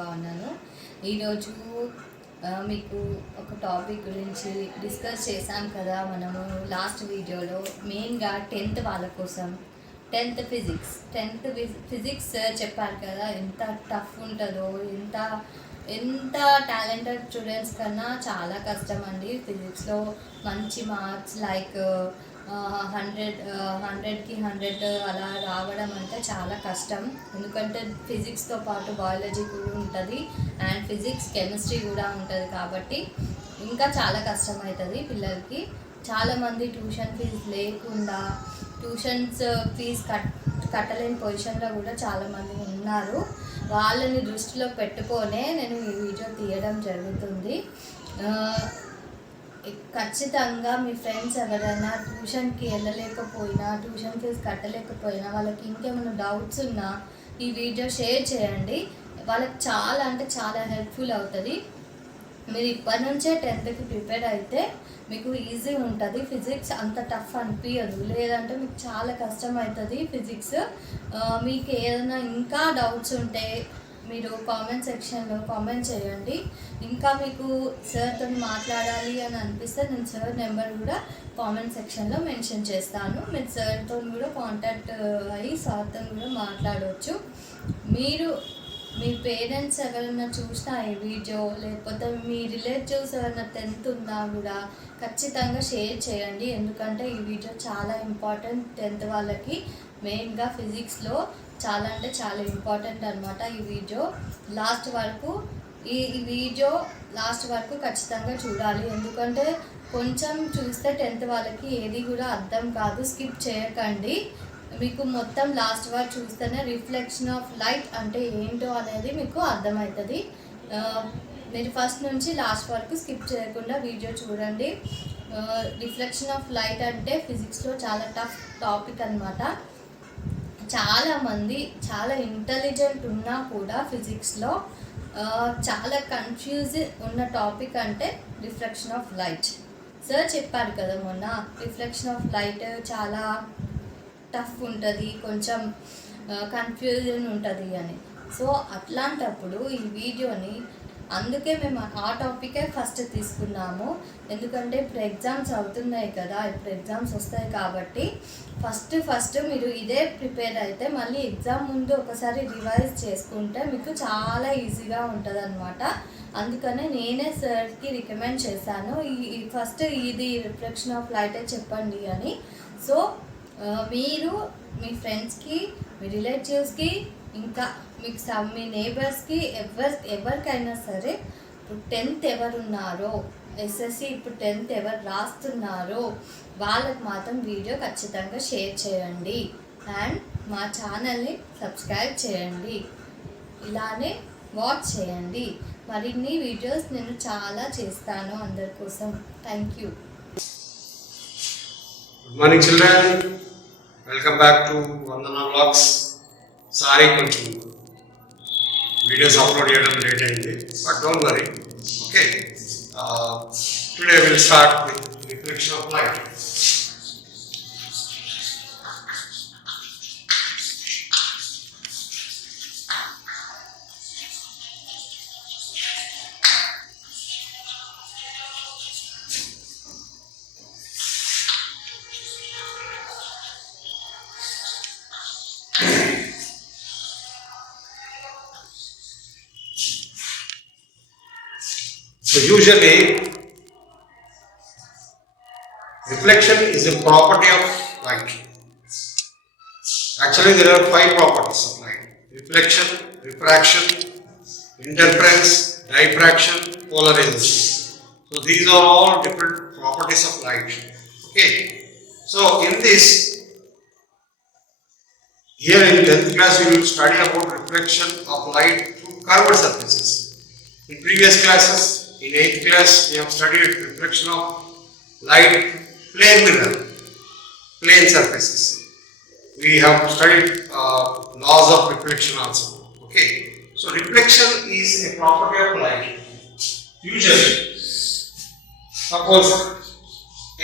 బాగున్నాను. ఈరోజు మీకు ఒక టాపిక్ గురించి డిస్కస్ చేశాం కదా మనము లాస్ట్ వీడియోలో. మెయిన్గా 10th వాళ్ళ కోసం 10th ఫిజిక్స్ సార్ చెప్పారు కదా ఎంత టఫ్ ఉంటుందో, ఎంత టాలెంటెడ్ స్టూడెంట్స్ కన్నా చాలా కష్టం అండి ఫిజిక్స్లో మంచి మార్క్స్. లైక్ 100కి 100 అలా రావడం అంటే చాలా కష్టం. ఎందుకంటే ఫిజిక్స్తో పాటు బయాలజీ కూడా ఉంటుంది అండ్ ఫిజిక్స్ కెమిస్ట్రీ కూడా ఉంటుంది కాబట్టి ఇంకా చాలా కష్టమవుతుంది పిల్లలకి. చాలామంది ట్యూషన్ ఫీజు లేకుండా ట్యూషన్స్ ఫీజు కట్టలేని పొజిషన్లో కూడా చాలామంది ఉన్నారు. వాళ్ళని దృష్టిలో పెట్టుకొనే నేను ఈ వీడియో తీయడం జరుగుతుంది. ఖచ్చితంగా మీ ఫ్రెండ్స్ ఎవరైనా ట్యూషన్కి వెళ్ళలేకపోయినా, ట్యూషన్ ఫీజు కట్టలేకపోయినా, వాళ్ళకి ఇంకేమైనా డౌట్స్ ఉన్నా ఈ వీడియో షేర్ చేయండి. వాళ్ళకి చాలా అంటే చాలా హెల్ప్ఫుల్ అవుతుంది. మీరు ఇప్పటి నుంచే 10th ప్రిపేర్ అయితే మీకు ఈజీ ఉంటుంది. ఫిజిక్స్ అంత టఫ్ అనిపించదు, లేదంటే మీకు చాలా కష్టం అవుతుంది ఫిజిక్స్. మీకు ఏదైనా ఇంకా డౌట్స్ ఉంటే మీరు కామెంట్ సెక్షన్లో కామెంట్ చేయండి. ఇంకా మీకు సార్తో మాట్లాడాలి అని అనిపిస్తే నేను సార్ నెంబర్ కూడా కామెంట్ సెక్షన్లో మెన్షన్ చేస్తాను. మీరు సార్తో కూడా కాంటాక్ట్ అయ్యి సార్తో కూడా మాట్లాడవచ్చు. మీరు మీ పేరెంట్స్ ఎవరైనా చూసినా ఈ వీడియో, లేకపోతే మీ రిలేటివ్స్ ఎవరైనా 10th ఉన్నా కూడా ఖచ్చితంగా షేర్ చేయండి. ఎందుకంటే ఈ వీడియో చాలా ఇంపార్టెంట్ 10th వాళ్ళకి. మెయిన్గా ఫిజిక్స్లో చాలా అంటే చాలా ఇంపార్టెంట్ అనమాట. ఈ వీడియో లాస్ట్ వరకు ఖచ్చితంగా చూడాలి. ఎందుకంటే కొంచెం చూస్తే 10th వాళ్ళకి ఏది కూడా అర్థం కాదు. స్కిప్ చేయకండి. మీకు మొత్తం లాస్ట్ వరకు చూస్తేనే రిఫ్లెక్షన్ ఆఫ్ లైట్ అంటే ఏంటో అనేది మీకు అర్థమవుతుంది. మీరు ఫస్ట్ నుంచి లాస్ట్ వరకు స్కిప్ చేయకుండా వీడియో చూడండి. రిఫ్లెక్షన్ ఆఫ్ లైట్ అంటే ఫిజిక్స్లో చాలా టఫ్ టాపిక్ అనమాట. చాలామంది చాలా ఇంటెలిజెంట్ ఉన్నా కూడా ఫిజిక్స్లో చాలా కన్ఫ్యూజ్ ఉన్న టాపిక్ అంటే రిఫ్లెక్షన్ ఆఫ్ లైట్. సార్ చెప్పారు కదా మొన్న, రిఫ్లెక్షన్ ఆఫ్ లైట్ చాలా టఫ్ ఉంటుంది, కొంచెం కన్ఫ్యూజన్ ఉంటుంది అని. సో అట్లాంటప్పుడు ఈ వీడియోని అందుకే మేము ఆ టాపికే ఫస్ట్ తీసుకున్నాము. ఎందుకంటే ఇప్పుడు ఎగ్జామ్స్ అవుతున్నాయి కదా, ఇప్పుడు ఎగ్జామ్స్ వస్తాయి కాబట్టి ఫస్ట్ మీరు ఇదే ప్రిపేర్ అయితే మళ్ళీ ఎగ్జామ్ ముందు ఒకసారి రివైజ్ చేసుకుంటే మీకు చాలా ఈజీగా ఉంటుంది అనమాట. అందుకనే నేనే సార్కి రికమెండ్ చేశాను, ఫస్ట్ ఇది రిఫ్లెక్షన్ ఆఫ్ లైటే చెప్పండి అని. సో మీరు మీ ఫ్రెండ్స్కి, మీ రిలేటివ్స్కి, ఇంకా మీకు మీ నేబర్స్కి ఎవరికైనా సరే ఇప్పుడు 10th ఎవరున్నారో, ఎస్ఎస్సి ఇప్పుడు 10th ఎవరు రాస్తున్నారో వాళ్ళకి మాత్రం వీడియో ఖచ్చితంగా షేర్ చేయండి. అండ్ మా ఛానల్ని సబ్స్క్రైబ్ చేయండి, ఇలానే వాచ్ చేయండి. మరిన్ని వీడియోస్ నేను చాలా చేస్తాను అందరి కోసం. Thank you. Good morning children, welcome back to Vandana vlogs. Sorry కొంచెం వీడియోస్ అప్లోడ్ చేయడం లేట్ అయింది, but don't worry. Okay, today will start with reflection of light. So usually reflection is a property of light. Actually there are 5 properties of light: reflection, refraction, interference, diffraction, polarization. So these are all different properties of light. Okay, so in this, here in 10th class we will study about reflection of light through curved surfaces. In previous classes, in 8th class, we have studied reflection of light, plane mirror, plane surfaces. We have studied laws of reflection also. Okay, so reflection is a property of light. Usually, suppose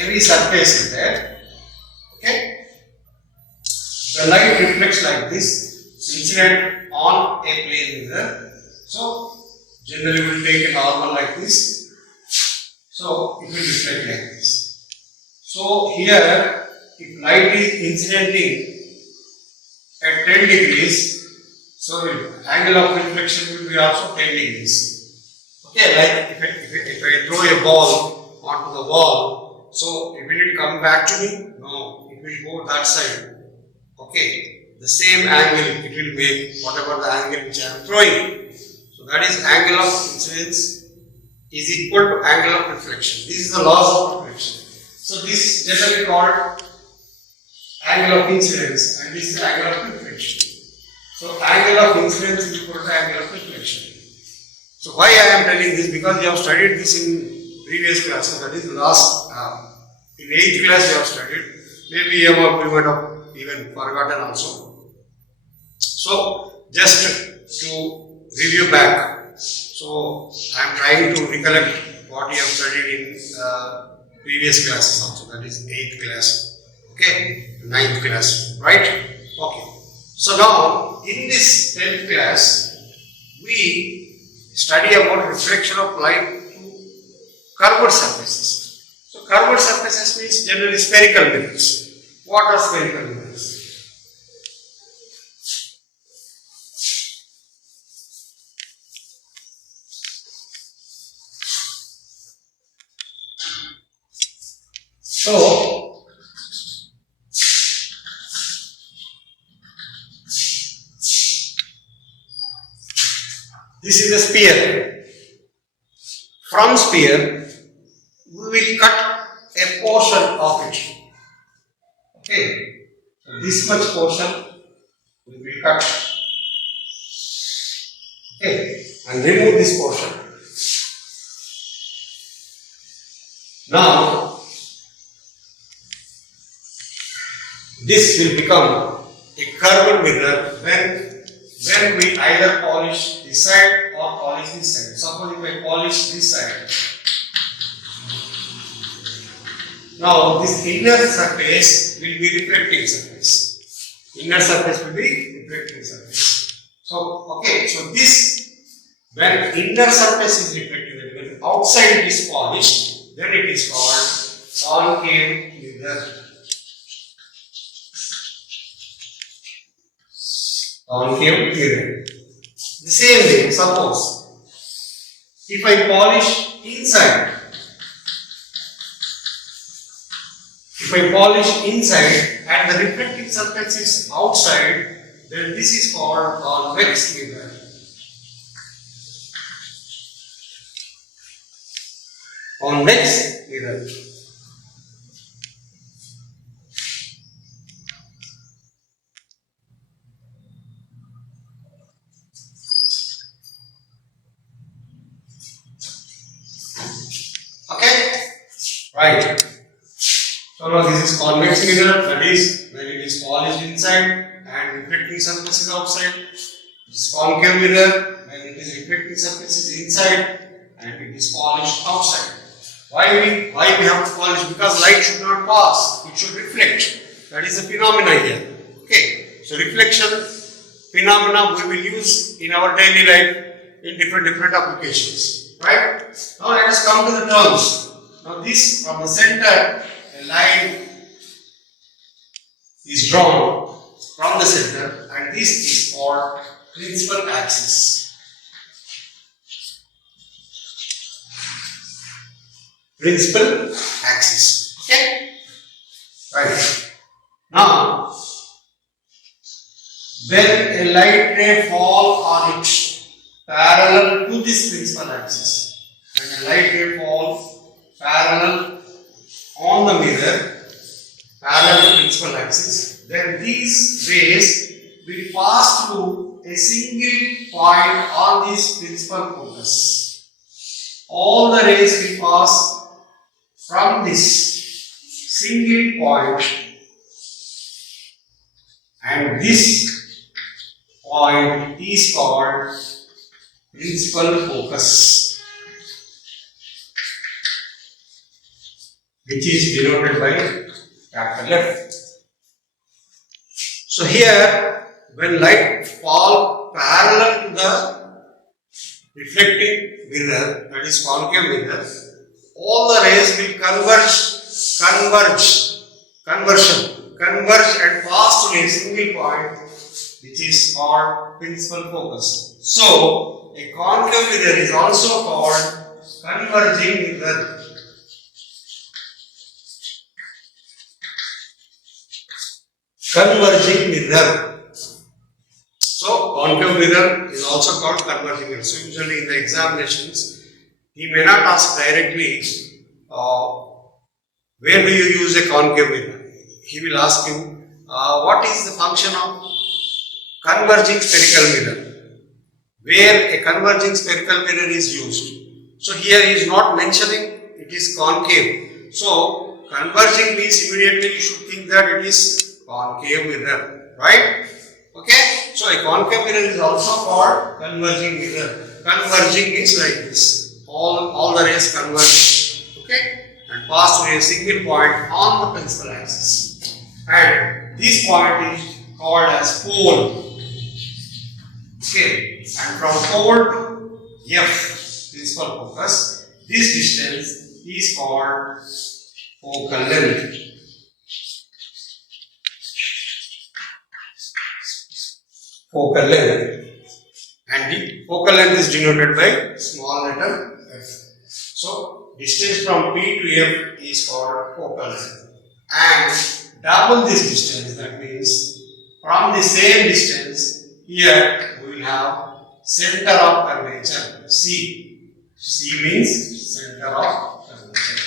any surface is there. Okay, the light reflects like this, incident on a plane mirror. So generally we will take a normal like this. So it will reflect like this. So here, if light is incidenting at 10 degrees, so the angle of reflection will be also 10 degrees. Okay, like if I throw a ball onto the wall, so will it come back to me? No, it will go that side. Okay, the same angle it will make, whatever the angle which I am throwing. So that is angle of incidence is equal to angle of reflection. This is the laws of reflection. So this is generally called angle of incidence and this is angle of reflection. So angle of incidence is equal to angle of reflection. So why I am telling this? Because you have studied this in previous classes, that is last, in 8th class you have studied. Maybe you might have even forgotten also. So just to review back. So I am trying to recollect what you have studied in previous classes also, that is 8th class, okay, 9th class, right? Okay. So now in this 10th class, we study about reflection of light to curved surfaces. So curved surfaces means generally spherical mirrors. What are spherical mirrors? So this is a sphere. From sphere, we will cut a portion of it. Okay, so this much portion we will cut. Okay, and remove this portion. Now, this will become a curved mirror when we either polish this side or polish this side. Suppose if I polish this side, now this inner surface will be reflecting surface. Inner surface will be reflecting surface. So, okay, so this, when inner surface is reflecting, when outside is polished, then it is called concave mirror. Concave mirror. The same way, suppose if I polish inside, and the reflecting surface is outside, then this is called convex mirror. Convex mirror. Okay? Right. So now this is convex mirror, that is when it is polished inside and reflecting surface is outside. This is concave mirror when it is reflecting surface is inside and it is polished outside. Why we have to polish? Because light should not pass, it should reflect. That is the phenomena here. Okay. So reflection phenomena we will use in our daily life in different applications. Right? Now let us come to the terms. Now this from the center, a line is drawn from the center and this is called principal axis. Principal axis. Okay? Right. Now, when a light ray falls on it parallel to this principal axis, when a light ray falls parallel on the mirror, parallel to principal axis, then these rays will pass through a single point on this principal focus. All the rays will pass from this single point, and this point is called principal focus, which is denoted by capital F. So here, when light falls parallel to the reflecting mirror, that is concave mirror, all the rays will converge and pass to a single point, which is called principal focus. So, a concave mirror is also called converging mirror. Converging mirror. So, concave mirror is also called converging mirror. So, usually in the examinations, he may not ask directly, where do you use a concave mirror? He will ask you, what is the function of converging spherical mirror? Where a converging spherical mirror is used. So, here he is not mentioning it is concave. So, converging means immediately you should think that it is concave mirror, right? Okay, so a concave mirror is also called converging mirror. Converging is like this. All the rays converge, okay, and pass to a single point on the principal axis. And this point is called as pole. Okay, and from pole to F, principal focus, this distance is called focal length. Focal length, and the focal length is denoted by small letter f. So, distance from P to F is called focal length, and double this distance, that means from the same distance, here we will have center of curvature C. C means center of curvature.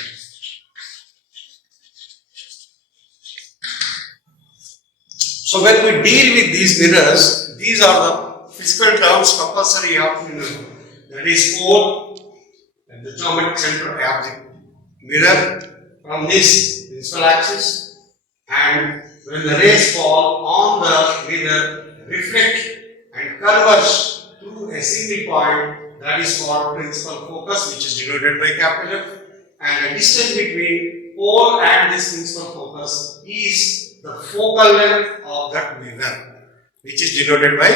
So, when we deal with these mirrors, these are the physical terms compulsory you have to know. That is pole and the geometric center of the mirror from this principal axis, and when the rays fall on the mirror, reflect and converge to a single point, that is called principal focus, which is denoted by capital F, and the distance between pole and this principal focus is the focal length of that mirror, which is denoted by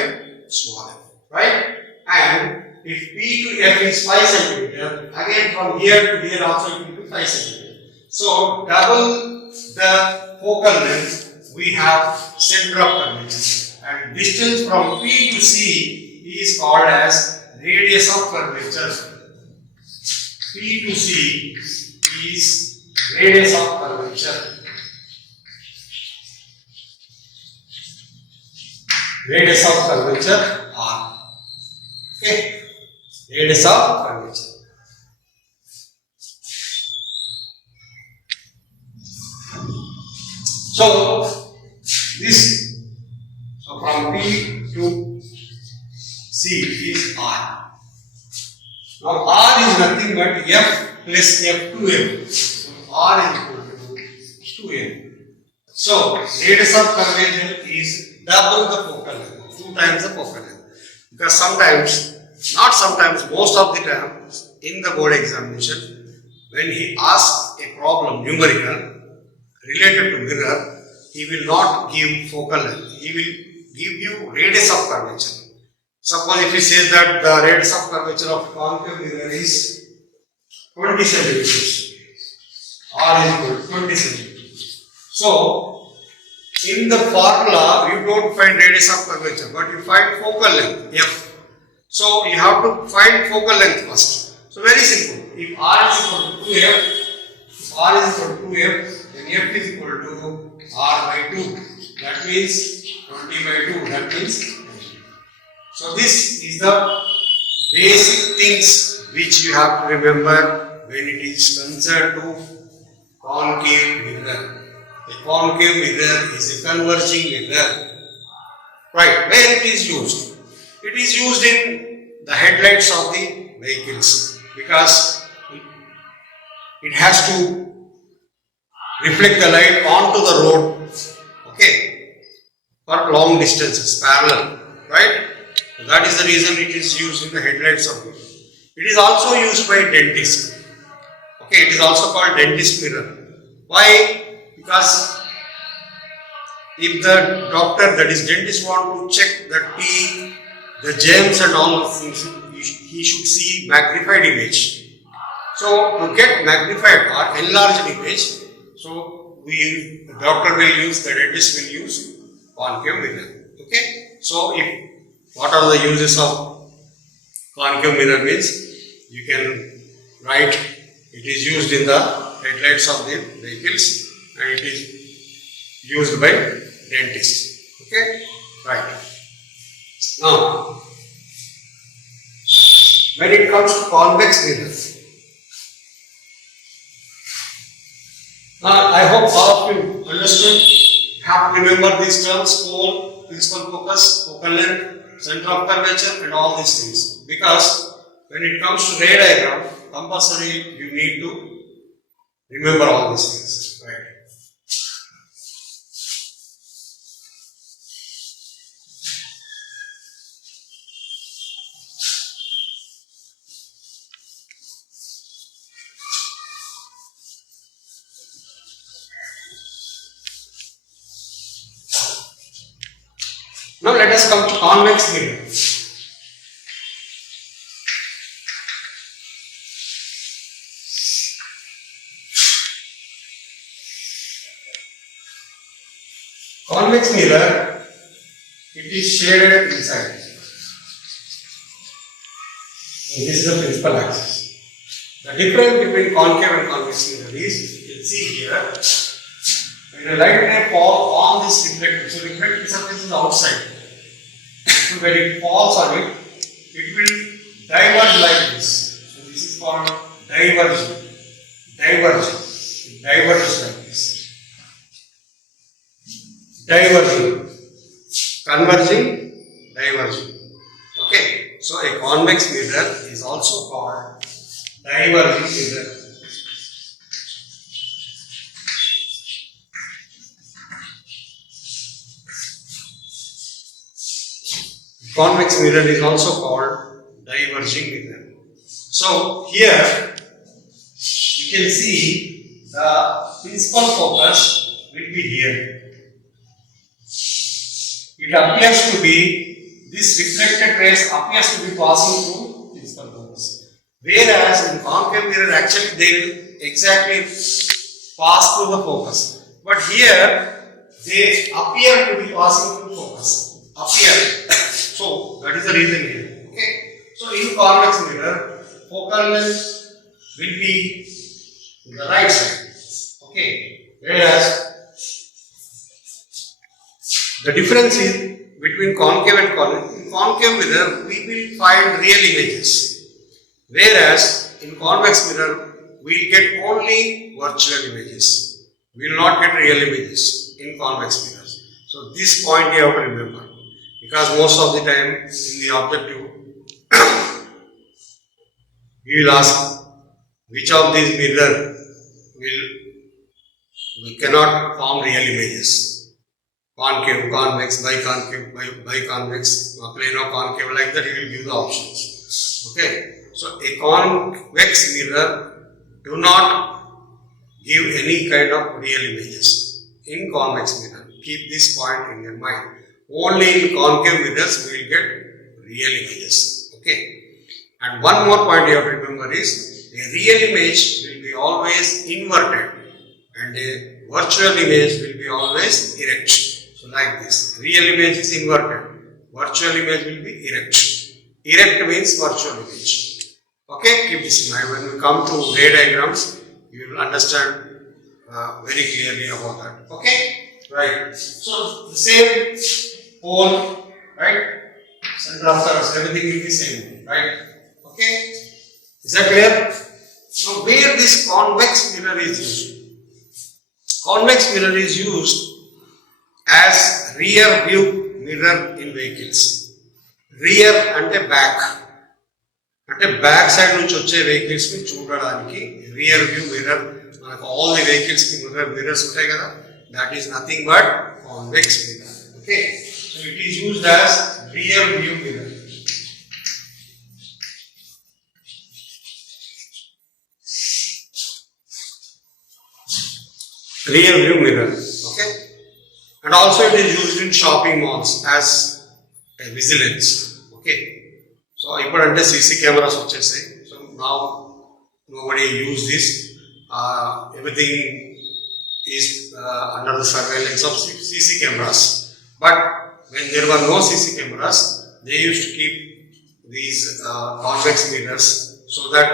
small f, right? And if P to F is 5 cm, again from here to here also it will be 5 cm. So, double the focal length, we have center of curvature, and distance from P to C is called as radius of curvature. P to C is radius of curvature. Radius of curvature R. Okay, radius of curvature. So from P to C is R. Now R is nothing but F plus F2F. So R is equal to 2F. So radius of curvature is double the focal length, 2 times the focal length. Because sometimes, not sometimes, most of the time in the board examination, when he asks a problem numerical related to mirror, he will not give focal length, he will give you radius of curvature. Suppose if he says that the radius of curvature of concave mirror is 20 centimeters, R is equal to 20 centimeters. So, in the formula, you don't find radius of curvature, but you find focal length, F. So, you have to find focal length first. So, very simple. If R is equal to 2F, then F is equal to R by 2. That means 20 by 2. That means 20. So, this is the basic things which you have to remember when it is concerned to concave mirror. A concave mirror is a converging mirror. Right, where it is used? It is used in the headlights of the vehicles because it has to reflect the light onto the road, okay, for long distances, parallel, right? So that is the reason it is used in the headlights of it. It is also used by dentists. Okay, it is also called dentist mirror. Why? Because if the doctor, that is dentist, want to check the teeth, the germs and all those things, he he should see magnified image. So to get magnified or enlarged image, so the doctor will use, the dentist will use concave mirror. Okay. So what are the uses of concave mirror means, you can write, it is used in the headlights of the vehicles and it is used by dentists. Okay. Right. Now, when it comes to convex mirrors, I hope all of you understood, have to remember these terms: pole, principal focus, focal length, center of curvature, and all these things. Because when it comes to ray diagram, compulsory you need to remember all these things. Right. Now let us come to convex mirror. Convex mirror, it is shaded inside. And this is the principal axis. The difference between concave and convex mirror is, you can see here, when a light ray falls on this reflective, so reflective surface is outside. So when it falls on it, it will diverge like this. So this is called diverging. It diverges like this. Diverging. Converging, diverging. Okay. So a convex mirror is also called diverging mirror. Convex mirror is also called diverging mirror. So here you can see the principal focus will be here. It appears to be, this reflected rays appears to be passing through principal focus. Whereas in concave mirror actually they will exactly pass through the focus. But here they appear to be passing through focus. Appear. So that is the reason here. Okay. So in convex mirror, focal length will be in the right side. Okay. Whereas the difference is between concave and convex. In concave mirror, we will find real images. Whereas in convex mirror, we will get only virtual images. We will not get real images in convex mirrors. So this point you have to remember. Because most of the time in the objective, we will ask which of these mirror we cannot form real images. Concave, convex, biconcave, biconvex, plano concave, like that you will give the options. Okay. So a convex mirror do not give any kind of real images in convex mirror. Keep this point in your mind. Only in concave mirrors we will get real images. Okay. And one more point you have to remember is, a real image will be always inverted and a virtual image will be always erect. So like this, real image is inverted, virtual image will be erect. Erect means virtual image. Okay, keep this in mind. When we come to ray diagrams, you will understand very clearly about that. Okay, right. So the same pole, right? Center of surface, everything will be same, right? Okay, is that clear? So where this convex mirror is used? Convex mirror is used as rear view mirror in vehicles. Rear ante back. అంటే back side నుంచి వచ్చే vehicles ని చూడడానికి rear view mirror, మనకు all the vehicles కి mirrors ఉంటాయి కదా, that is nothing but convex mirror. Okay, so it is used as rear view mirror. Rear view mirror. Okay, and also it is used in shopping malls as a vigilance. Okay, so ఇప్పుడంటే CC cameras వచ్చేసాయి. So now nobody use this. Everything is under the surveillance of CC cameras. But when there were no CC cameras, they used to keep these convex mirrors so that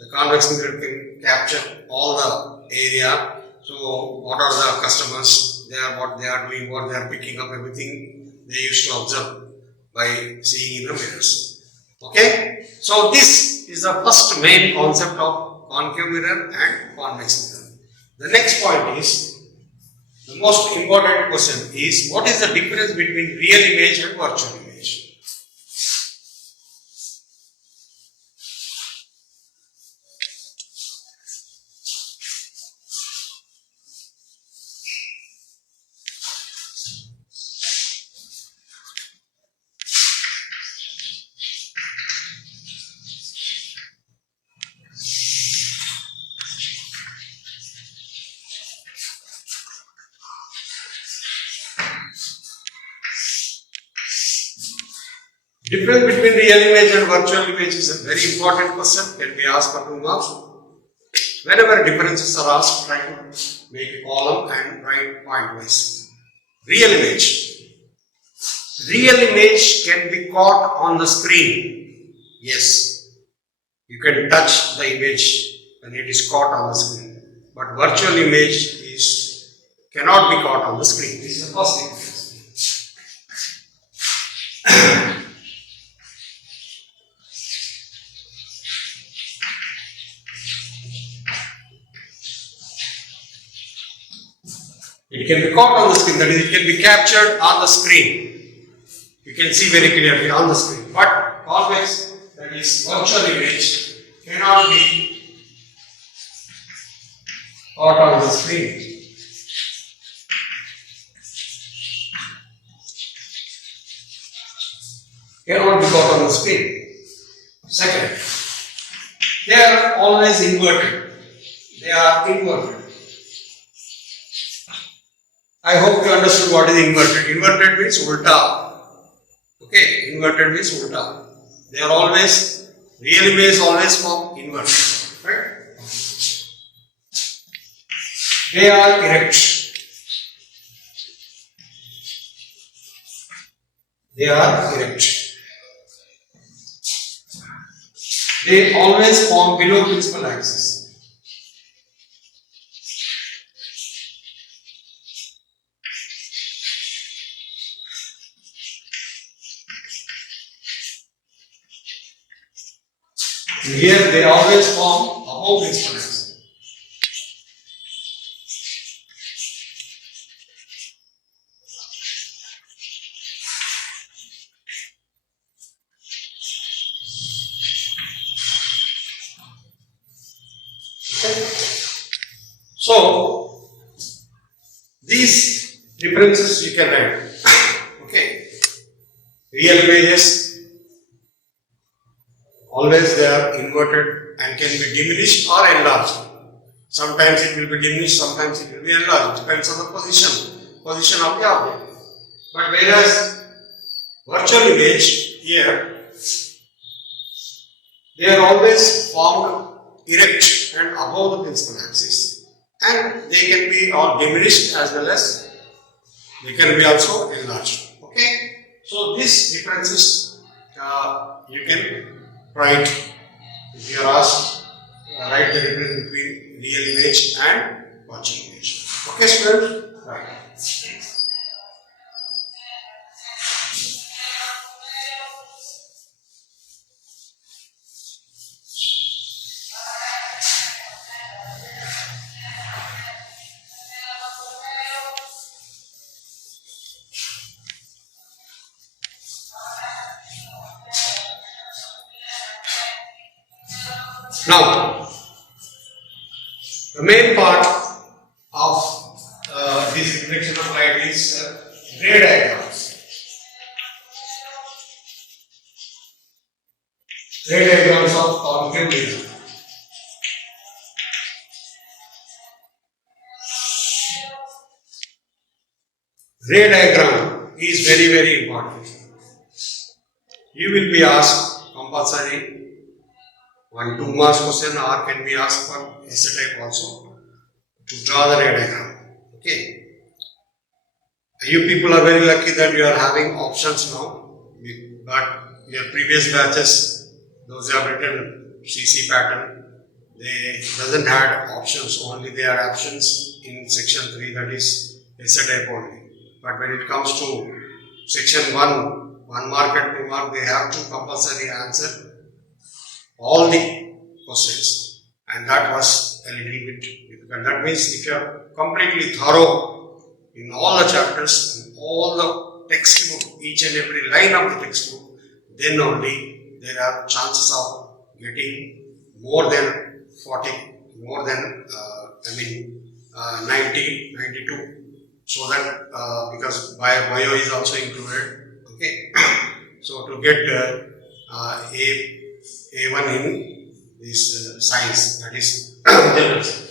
the convex mirror can capture all the area. So what are the customers, what they are doing, what they are picking up, everything they used to observe by seeing in the mirrors. Okay, so this is the first main concept of concave mirror and convex mirror. The next point is, the most important question is, what is the difference between real image and virtual image? Difference between real image and virtual image is a very important question. Can be asked for 2 marks. Whenever differences are asked, try to make a column and write point-wise. Real image. Real image can be caught on the screen. Yes, you can touch the image when it is caught on the screen. But virtual image cannot be caught on the screen. This is the first thing. It can be caught on the screen, that is, it can be captured on the screen. You can see very clearly on the screen. But convex, that is virtual image, cannot be caught on the screen. Cannot be caught on the screen. Second, they are always inverted. They are inverted. I hope you understood what is inverted. Inverted means ulta. Okay, inverted means ulta. They are always, real image always form inverted. Right? They are erect. They are erect. They always form below principal axis. Here they always form above principal axis. So these differences you can write. Okay, real images always they are inverted and can be diminished or enlarged. Sometimes it will be diminished, sometimes it will be enlarged. Depends on the position of the object. But whereas virtual image here, they are always formed erect and above the principal axis, and they can be all diminished as well as they can be also enlarged. Okay, so these differences you can write if you are asked. Write the difference between real image and virtual image. Okay, students? Right. Now, the main part of this reflection of light is ray diagrams. Ray diagrams of concave mirror. Ray diagram is very, very important. You will be asked compulsory. One 2 marks question or can be asked for essay type also to draw the ray diagram. Okay. You people are very lucky that you are having options now, but your previous batches, those who have written CC pattern, they doesn't have options, only they are options in section 3, that is essay type only. But when it comes to section 1 mark and 2 mark, they have to compulsory answer all the questions, and that was a little bit difficult. That means if you are completely thorough in all the chapters, in all the textbook, each and every line of the textbook, then only there are chances of getting more than 40, more than 90, 92. So that because bio is also included. Okay, so to get A1 in this science, that is general science.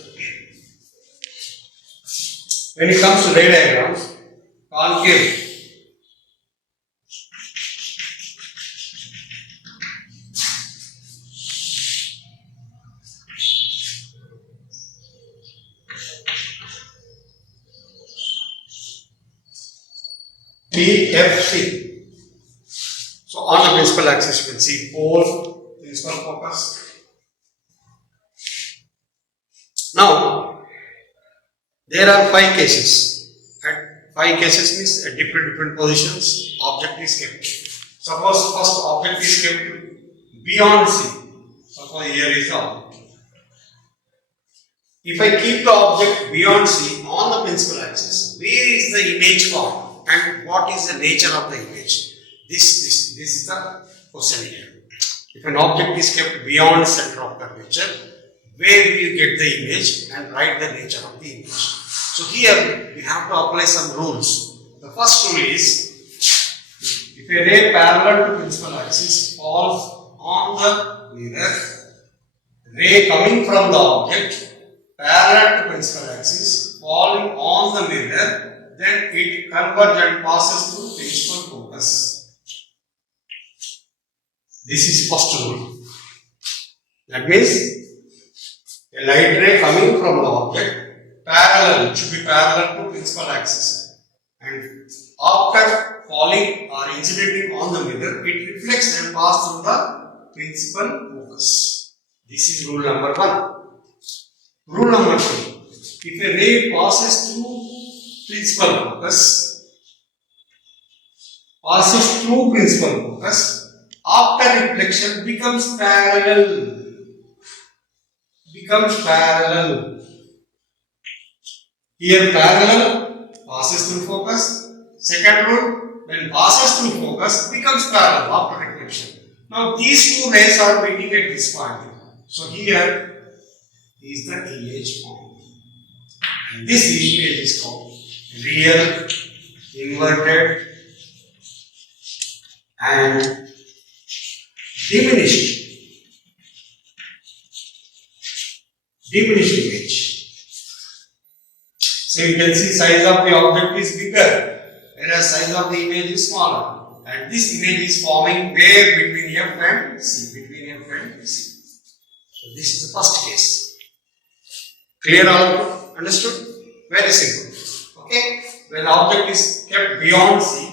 When it comes to ray diagrams, concave PFC. So on the principal axis you can see pole, principal focus. Now there are 5 cases. At 5 cases means at different positions object is kept. Suppose first object is kept beyond C. Suppose here is the object. If I keep the object beyond C on the principal axis, where is the image formed and what is the nature of the image? This is the question here. If an object is kept beyond center of curvature, where do you get the image and write the nature of the image? So here we have to apply some rules. The first rule is, if a ray parallel to principal axis falls on the mirror, ray coming from the object parallel to principal axis falling on the mirror, then it converges and passes through principal focus. This is first rule. That means a light ray coming from the object parallel, it should be parallel to principal axis, and after falling or incidentally on the mirror, it reflects and passes through the principal focus. This is rule number 1. Rule number 2. If a ray passes through principal focus, after reflection becomes parallel. Here parallel passes through focus. Second rule, when passes through focus becomes parallel after reflection. Now these two rays are meeting at this point. So here is the image formed. And this image is called real, inverted and diminished image. So you can see size of the object is bigger, whereas size of the image is smaller. And this image is forming where between F and C, So this is the first case. Clear all? Understood? Very simple. Okay? When the object is kept beyond C,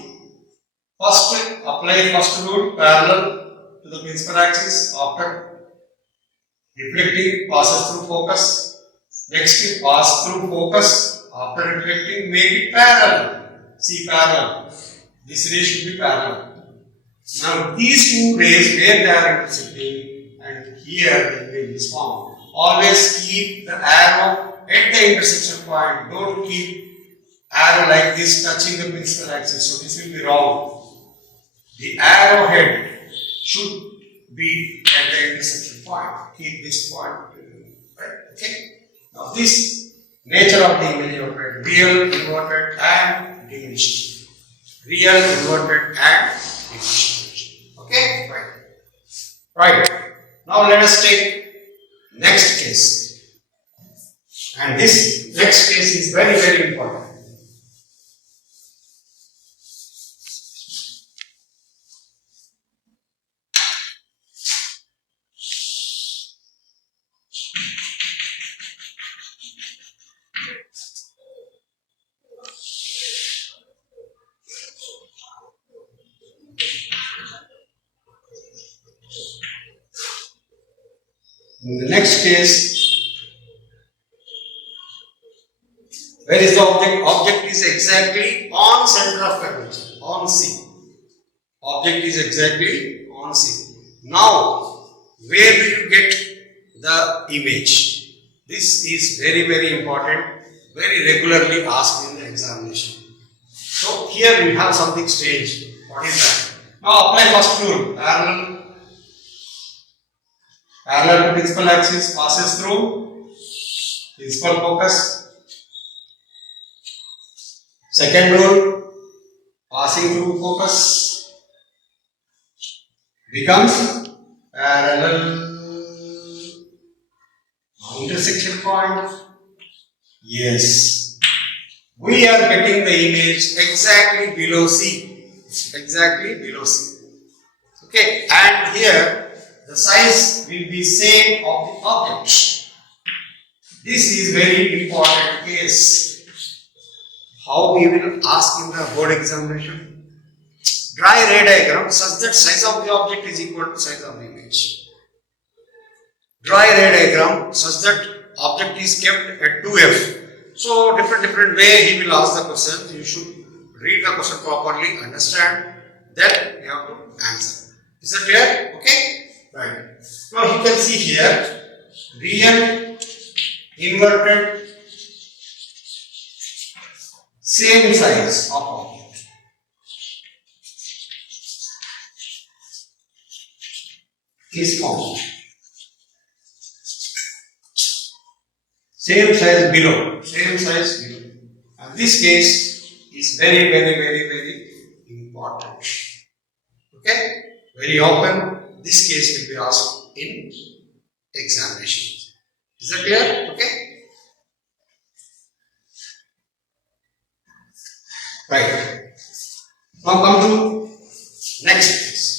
first apply first rule parallel to the principal axis. After reflecting, passes through focus. Next, pass through focus. After reflecting, make it parallel. See parallel. This ray should be parallel. Now these two rays where they are intersecting, and here the image is formed. Always keep the arrow at the intersection point. Don't keep arrow like this touching the principal axis. So this will be wrong. The arrow head should be at the intersection point. Keep this point. Right? Okay. Now this nature of the image of real, inverted and diminished. Real, inverted and diminished. Okay? Right. Now let us take next case. And this next case is very, very important. In the next case, where is the object? Object is exactly on center of curvature, on C. Object is exactly on C. Now, where do you get the image? This is very, very important, very regularly asked in the examination. So, here we have something strange. What is that? Now, apply first rule. Parallel to principal axis passes through principal focus. Second rule, passing through focus becomes parallel intersection point. Yes, we are getting the image exactly below C. Exactly below C. Okay, and here the size will be same of the object. This is very important case. How we will ask in the board examination? Draw a ray diagram such that size of the object is equal to size of the image. Draw a ray diagram such that object is kept at 2f. So different way he will ask the question. You should read the question properly, understand, then you have to answer. Is that clear? Okay? Right. Now you can see here real inverted same size of object. Is formed. Same size below. Same size below. And this case is very, very, very, very important. Okay? Very often this case will be asked in examination. Is that clear? Okay? Right. Now come to next case.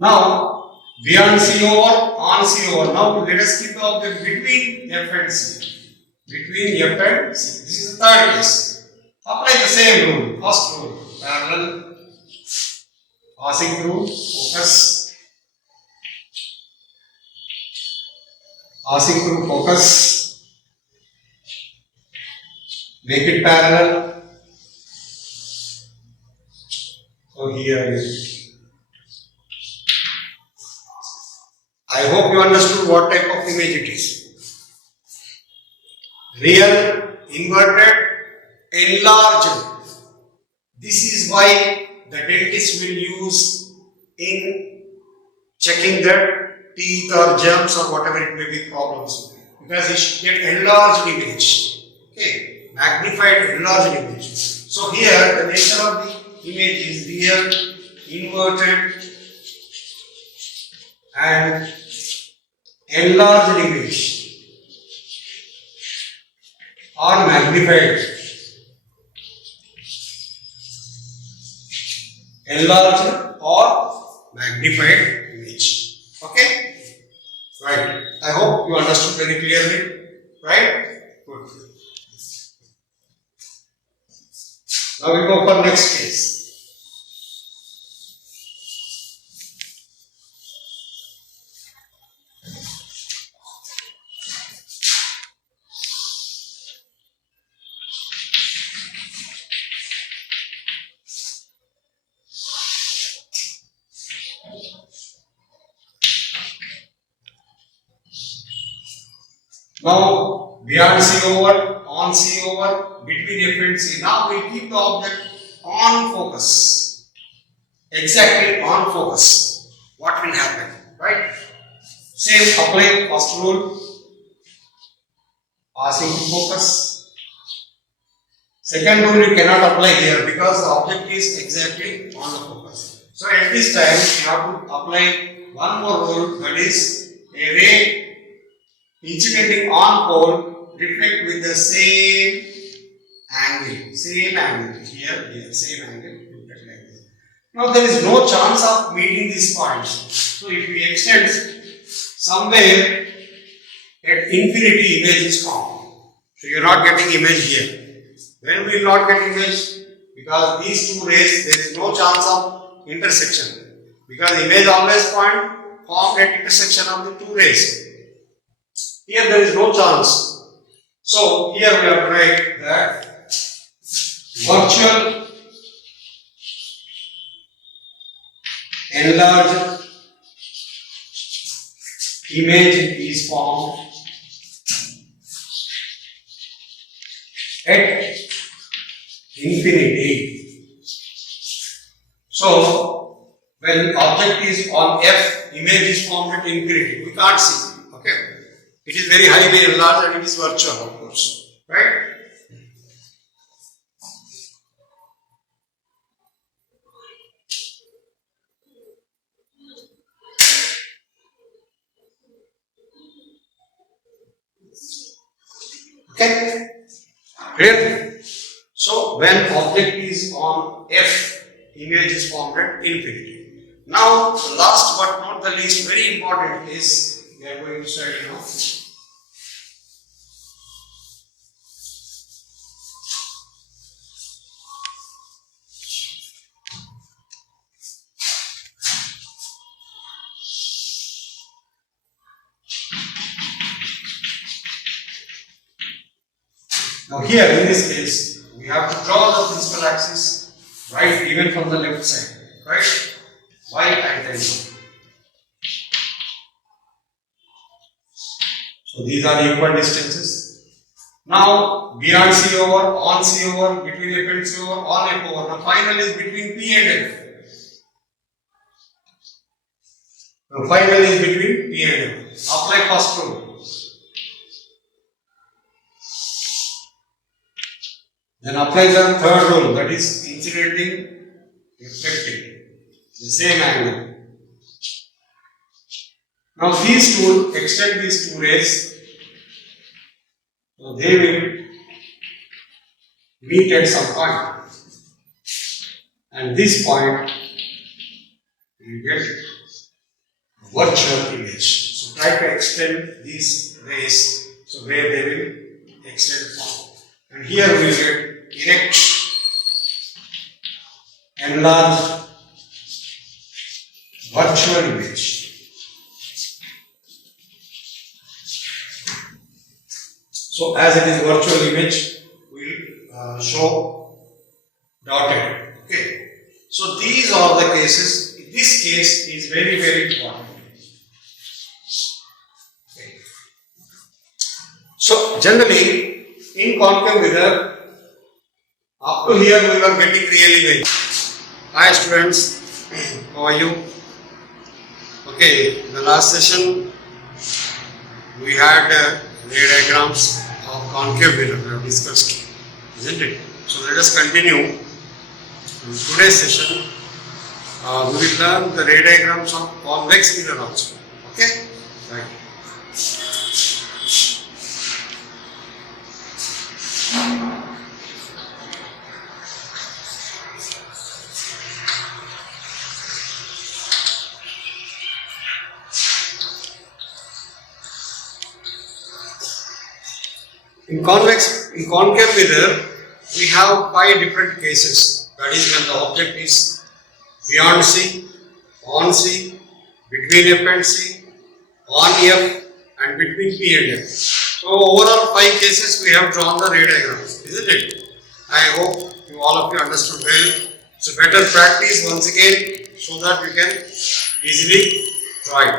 Now, beyond C over, on C over. Now, let us keep the object between F and C. Between F and C. This is the third case. Apply the same rule. First rule. Parallel. Passing through. Focus. Passing through focus. Make it parallel. So, here is. I hope you understood what type of image it is. Real, inverted, enlarged. This is why the dentist will use in checking the teeth or germs or whatever it may be problems. Because it should get enlarged image. Okay, magnified, enlarged image. So here the nature of the image is real, inverted, and enlarged image or magnified. Enlarged or magnified image. Okay? Right. I hope you understood very clearly. Right? Good. Now we go for next case. Now, beyond C over, on C over, between F and C. Now, we keep the object on focus. Exactly on focus. What will happen? Right? Same apply first rule. Passing to focus. Second rule you cannot apply here because the object is exactly on the focus. So, at this time, you have to apply one more rule, that is a ray incidentally on pole reflect with the same angle, same angle, here, same angle, you get like this. Now there is no chance of meeting these points. So if we extend somewhere at infinity, image is formed. So you are not getting image here. When we will not get image? Because these two rays, there is no chance of intersection. Because image always formed at intersection of the two rays. Here there is no chance. So here we have to write that virtual enlarged image is formed at infinity. So when object is on F, image is formed at infinity. We can't see. Okay. It is very highly enlarged and it is virtual, of course. Right? Okay? Clear? So when object is on F, image is formed at infinity. Now, last but not the least, very important is we are going to study now. Now here in this case, we have to draw the principal axis, right, even from the left side, right, y and then z. So these are equal distances. Now beyond C over, on C over, between F and C over, on F over. The final is between P and F. The final is between P and F. Apply first rule. Then apply the third rule, that is incidentally reflecting the same angle. Now these two, extend these two rays, so they will meet at some point, and this point you get virtual image. So try to extend these rays so where they will extend from, and here we will get erect, enlarged, virtual image. So as it is virtual image, we will show dotted. Okay. So these are the cases. This case is very, very important. Okay. So generally, in concave mirror, up to here we were getting real image. Hi students, how are you? Okay, in the last session we had ray diagrams of concave mirror we have discussed, isn't it? So let us continue. In today's session we will learn the ray diagrams of convex mirror also. Okay? Right. In concave mirror, we have 5 different cases. That is when the object is beyond C, on C, between F and C, on F, and between P and F. So overall 5 cases we have drawn the ray diagrams, isn't it? I hope all of you understood well. So better practice once again so that you can easily draw it.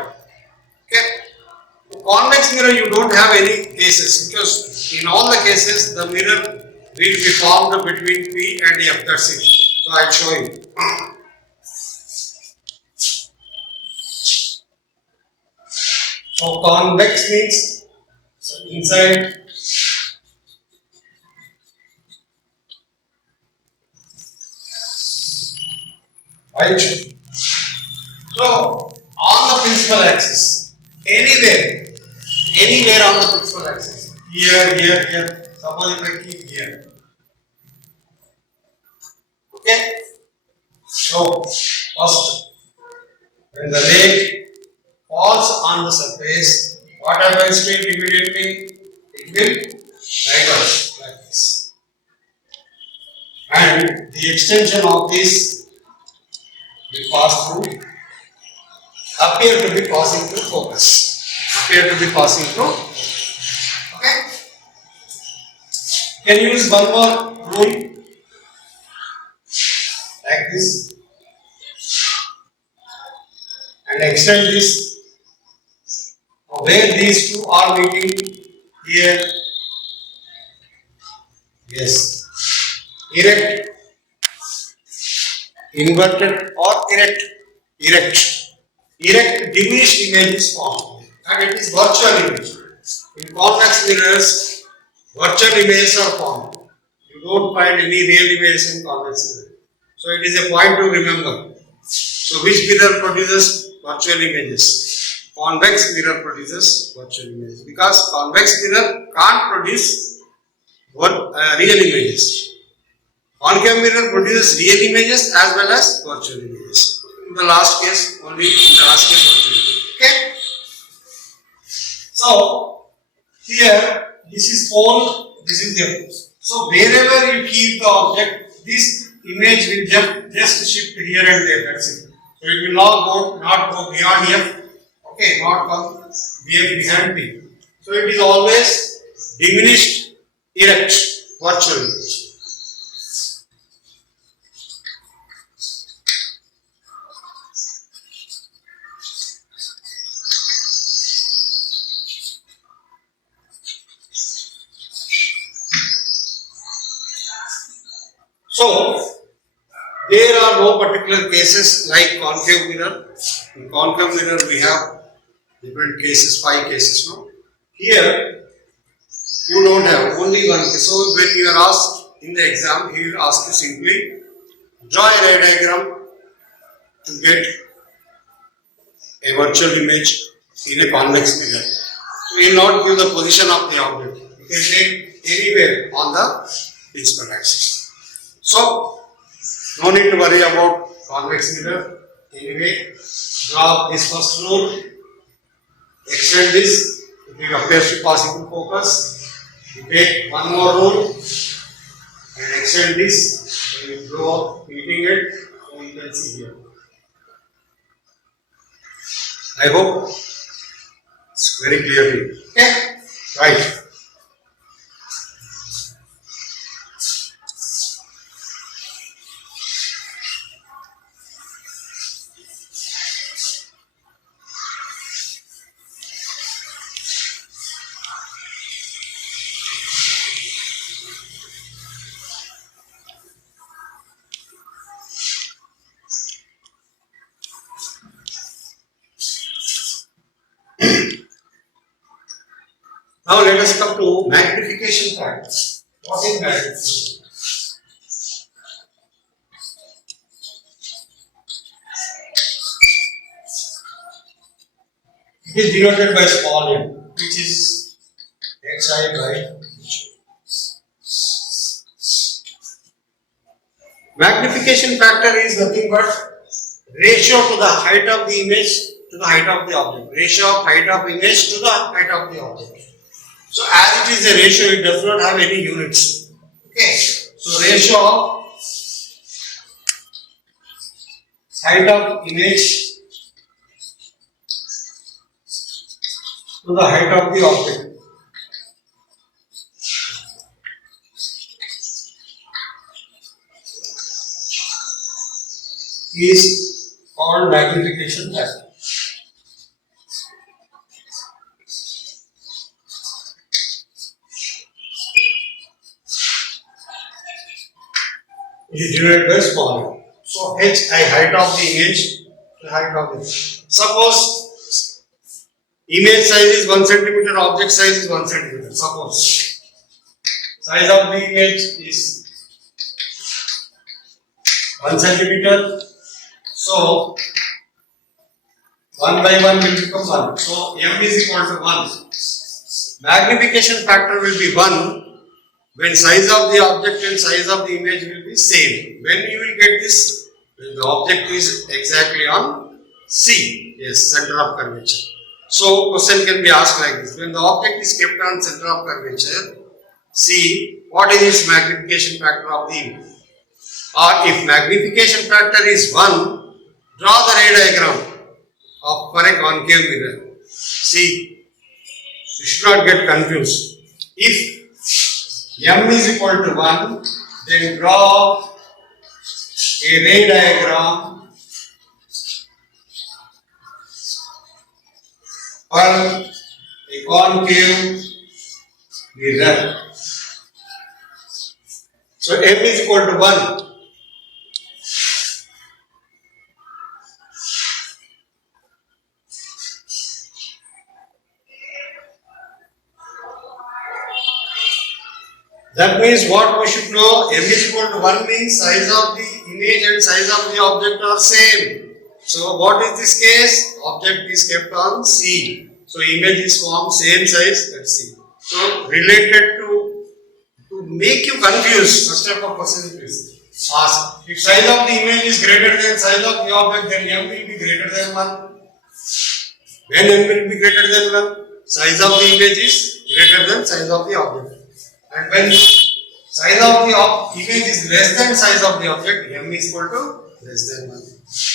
Okay. Convex mirror you don't have any cases because in all the cases the mirror will be formed between P and F, that's it. So I will show you. So convex means inside right. So on the principal axis, anywhere on the principal axis, here, suppose if I keep here, Okay. So first, when the ray falls on the surface, what happens to it immediately? It will diverge like this. And the extension of this will pass through, appear to be passing through focus. Appear to be passing through. Okay. Can you use one more rule like this and extend this. Where these two are meeting here, yes, erect, inverted or erect, erect diminished image is formed and it is virtual image. In convex mirrors, virtual images are formed. You don't find any real images in convex mirror. So it is a point to remember. So which mirror produces virtual images? Convex mirror produces virtual images because convex mirror can't produce real images. Concave mirror produces real images as well as virtual images. In the last case, only in the last case virtual images. Okay. So here this is pole, this is the. So wherever you keep the object, this image will just shift here and there. That's it. So it will not go beyond F. Okay, not come behind P. So it is always diminished, erect, virtual image. So there are no particular cases like concave mirror. In concave mirror we have different cases, 5 cases now. Here you don't have only one case. So when you are asked in the exam, he will ask you simply draw a ray diagram to get a virtual image in a convex mirror. So he will not give the position of the object. You can take anywhere on the principal axis. So no need to worry about convex mirror. Anyway, draw this first rule. Extend this, if it appears to pass into focus, you take one more rule and extend this, and you blow up, heating it, so you can see here. I hope it's very clear to you. Okay? Right. Now let us come to magnification factor. What is magnification? It is denoted by small m, which is xi by h. Magnification factor is nothing but ratio to the height of the image to the height of the object. Ratio of height of image to the height of the object. So as it is a ratio, it does not have any units. Okay. So ratio of height of image to the height of the object. Is called magnification factor. It is divided by small m. So h height of the image to height of the image. Suppose image size is 1 centimeter, object size is 1 centimeter. Suppose size of the image is 1 centimeter. So 1 by 1 will become 1. So m is equal to 1. Magnification factor will be 1 when size of the object and size of the image will be same. When you will get this? When the object is exactly on C, yes, center of curvature. So question can be asked like this: when the object is kept on center of curvature C, what is its magnification factor of the image? Or if magnification factor is 1, draw the ray diagram for a concave mirror. See, you should not get confused. If m is equal to 1, then draw a ray diagram for a concave mirror. So m is equal to 1. That means what we should know, m is equal to 1 means size of the image and size of the object are same. So what is this case? Object is kept on C. So image is formed same size at C. So related to make you confused, first step of question is ask. If size of the image is greater than size of the object, then m will be greater than 1. When m will be greater than 1, size of the image is greater than size of the object. And when size of the image is less than size of the object, m is equal to less than 1.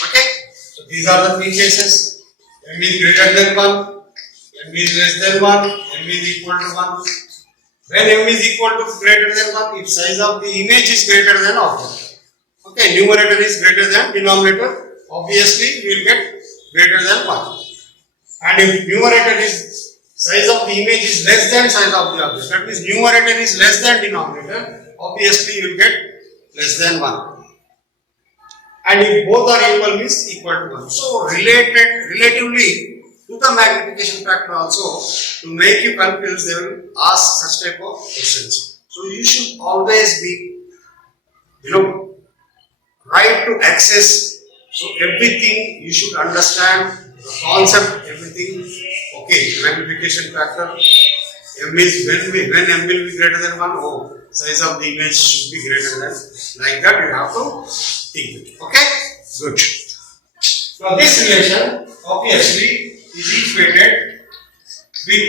Okay? So these are the three cases. M is greater than 1, m is less than 1, m is equal to 1. When m is equal to greater than 1, if size of the image is greater than object. Okay, numerator is greater than denominator, obviously you will get greater than 1. And if numerator is size of the image is less than size of the object, that means numerator is less than denominator, obviously you will get less than 1. And if both are equal means equal to 1. So relatively to the magnification factor also, to make you confused, they will ask such type of questions. So you should always be, right to access. So everything you should understand, the concept, everything. Okay, magnification factor. M is when m will be greater than 1, oh, size of the image should be greater than. Like that you have to think it. Okay? Good. Now this relation obviously is equated with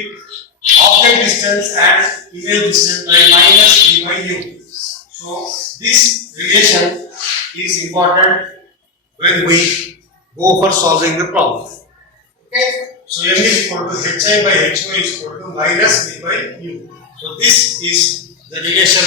object distance and image distance by minus d by u. So this relation is important when we go for solving the problem. Okay? So m is equal to hi by hy is equal to minus d by u. So this is the relation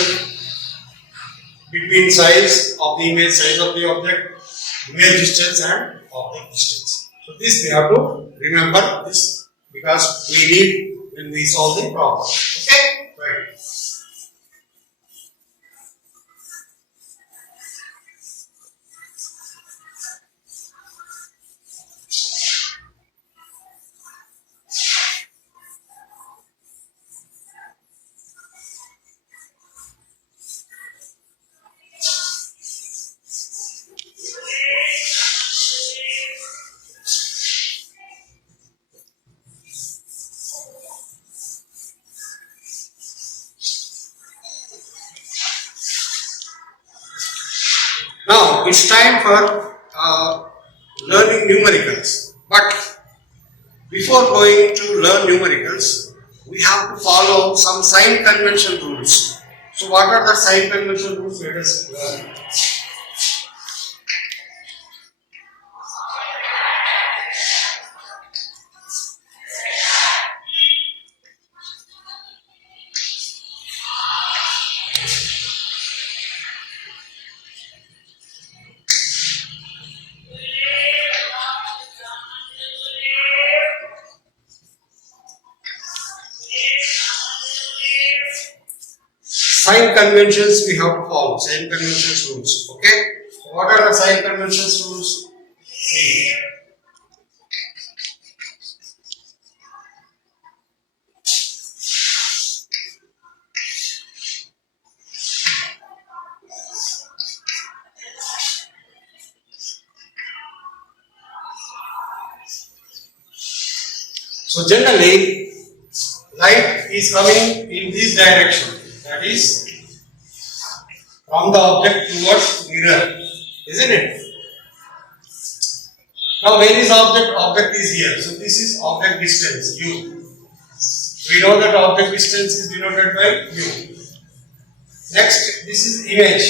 between size of the image, size of the object, image distance and object distance. So this we have to remember this because we need when we solve the problem. Okay? Right. Now it's time for learning numericals. But before going to learn numericals, we have to follow some sign convention rules. So what are the sign convention rules? Let us learn. Sign conventions we have to follow. Sign conventions rules. Okay. So what are the sign conventions rules? See. So generally, light is coming in this direction. That is from the object towards mirror, isn't it? Now where is object? Object is here. So this is object distance, u. We know that object distance is denoted by u. Next, this is image,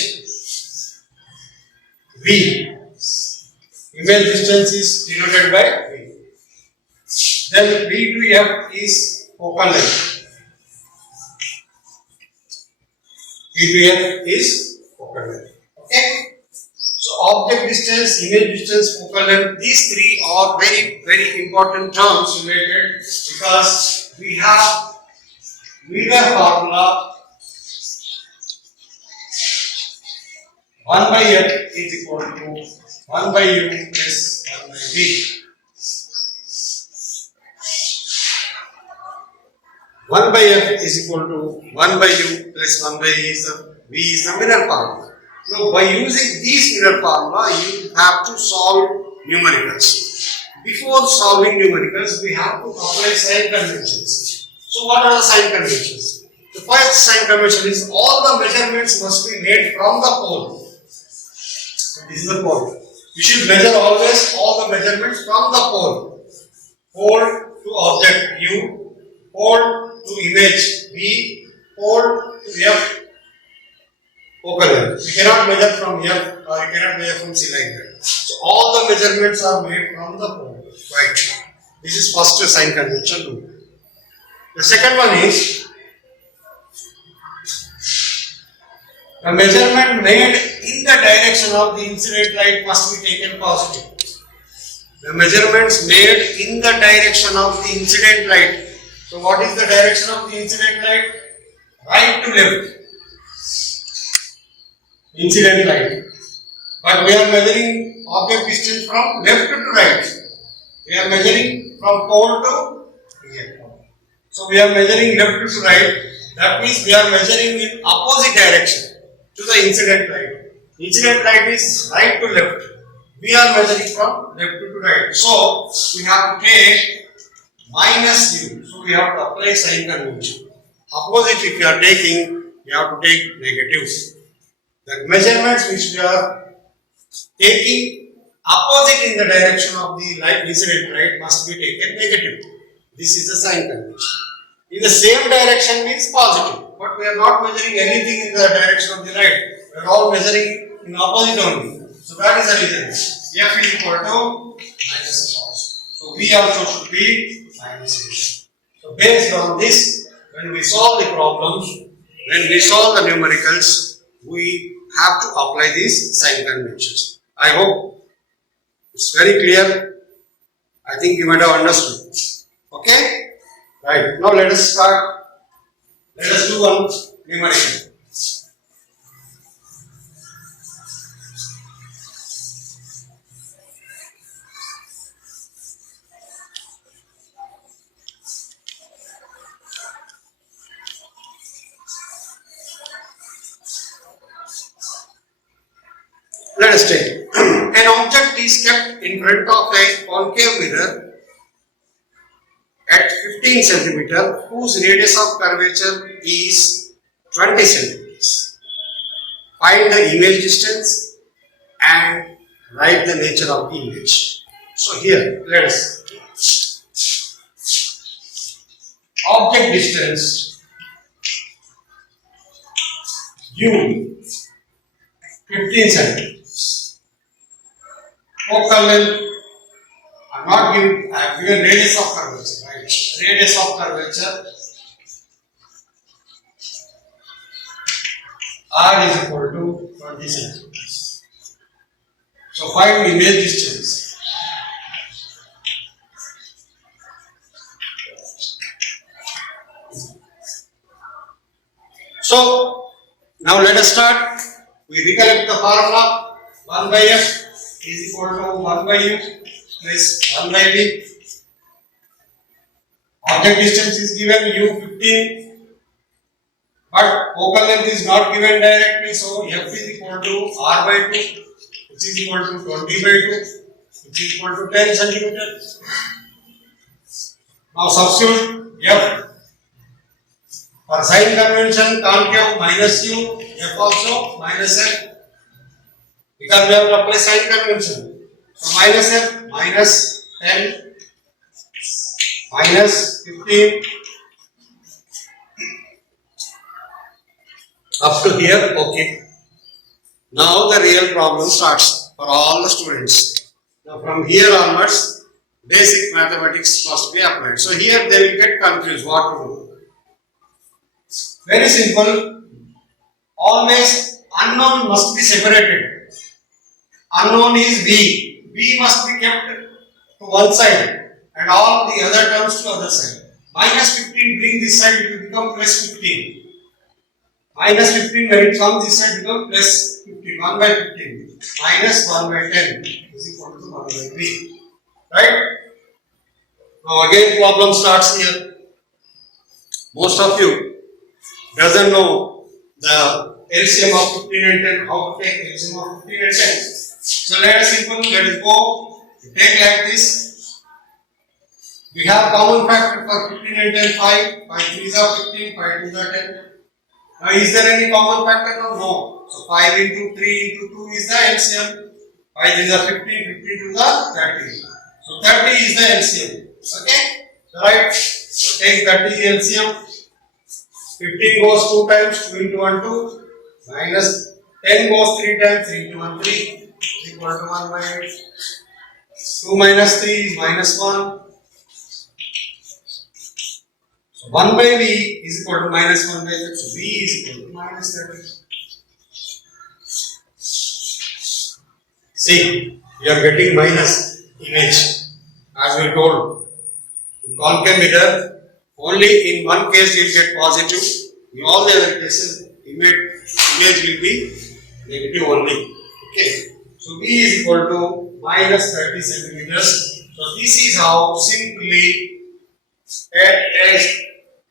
v. Image distance is denoted by v. Then v to f is focal length. V to f is focal length. Okay. So object distance, image distance, focal length, these three are very, very important terms related because we have mirror formula 1 by f is equal to 1 by u plus 1 by v. 1 by f is equal to 1 by u plus 1 by v is the mirror formula. Now, by using these mirror formula, you have to solve numericals. Before solving numericals, we have to apply sign conventions. So, what are the sign conventions? The first sign convention is all the measurements must be made from the pole. So, this is the pole. You should measure always all the measurements from the pole. Pole to object u, pole to image v, pole to f. Focal length. We cannot measure from here or you cannot measure from C like that. So all the measurements are made from the pole. Right. This is first sign convention 2. The second one is the measurement made in the direction of the incident light must be taken positive. The measurements made in the direction of the incident light. So what is the direction of the incident light? Right to left. Incident light. But we are measuring object distance from left to right. We are measuring from pole to here. So we are measuring left to right. That means we are measuring in opposite direction to the incident light. Incident light is right to left. We are measuring from left to right. So we have to take minus u. So we have to apply sign convention. Opposite if you are taking, you have to take negative. The measurements which we are taking opposite in the direction of the light incident light must be taken negative. This is the sign convention. In the same direction means positive, but we are not measuring anything in the direction of the light. We are all measuring in opposite only. So that is the reason. F is equal to minus cos. So V also should be minus A. So based on this, when we solve the problems, when we solve the numericals, we have to apply these sign conventions. I hope it's very clear. I think you might have understood. Okay? Right. Now let us start. Let us do one numerical. Let us take an object is kept in front of a concave mirror at 15 cm whose radius of curvature is 20 cm. Find the image distance and write the nature of the image. So here let us object distance u 15 cm. Focal length, I am not giving, I have given radius of curvature, right? Radius of curvature R is equal to 20 centimeters. So find image distance. So now let us start. We recollect the formula 1 by f is equal to 1 by u plus 1 by v. Object distance is given u 15, but focal length is not given directly, so f is equal to r by 2, which is equal to 20 by 2, which is equal to 10 centimeters. Now substitute f for sign convention concave minus u. F also minus F, because we have to apply sign convention. So minus F, minus 10, minus 15, up to here. Okay. Now the real problem starts for all the students. Now from here onwards, basic mathematics must be applied. So here they will get confused what to do. Very simple. Always unknown must be separated. Unknown is B. B must be kept to one side and all the other terms to other side. Minus 15 bring this side, it will become plus 15. Minus 15 when it comes this side become plus 15. 1 by 15 minus 1 by 10 is equal to 1 by 3. Right? Now again problem starts here. Most of you doesn't know the LCM of 15 and 10, how to take LCM of 15 and 10. So let us simple, let us go, take like this. We have common factor for 15 and 10, 5, 5 3s are 15, 5 2s are 10. Now is there any common factor now? No. So 5 into 3 into 2 is the LCM. 5 3s are 15, 15 to the 30. So 30 is the LCM. Okay? So right, so take 30 LCM. 15 goes 2 times, 2 into 1 2, minus 10 goes 3 times, 3 into 1 3, equal to 1 by 8. 2 minus 3 is minus 1. So 1 by V is equal to minus 1 by Z, so V is equal to minus 30. See, we are getting minus image, as we told. In concave mirror, only in one case you will get positive, in all the other cases image will be negative only. Okay. So V is equal to minus 30 centimeters. So this is how simply,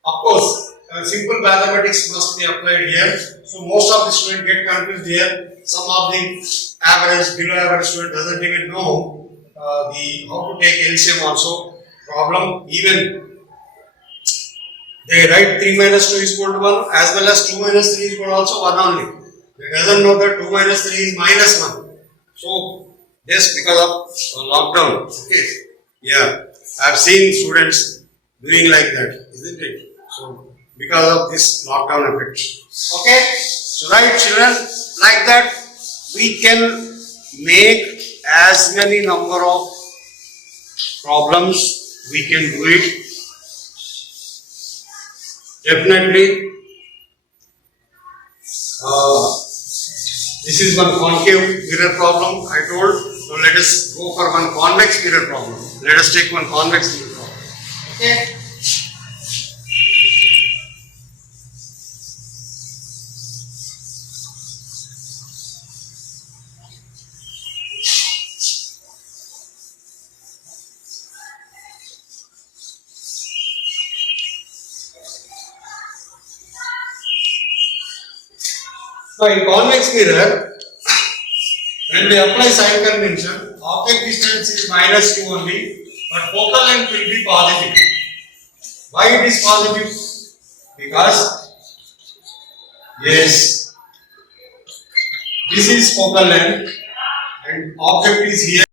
of course, simple mathematics must be applied here. So most of the students get confused here. Some of the average, below average student doesn't even know how to take LCM also. Problem, even they write 3 minus 2 is equal to 1 as well as 2 minus 3 is equal to also 1 only. They doesn't know that 2 minus 3 is minus 1. So, just because of lockdown. Okay. Yeah. I have seen students doing like that, isn't it? So, because of this lockdown effect. Okay. So, right children, like that we can make as many number of problems we can do it. Definitely, this is one concave mirror problem I told. So let us go for one convex mirror problem. Let us take one convex mirror problem. Okay. So in convex mirror, when we apply sign convention, object distance is minus 2 only, but focal length will be positive. Why it is positive? Because, yes, this is focal length and object is here.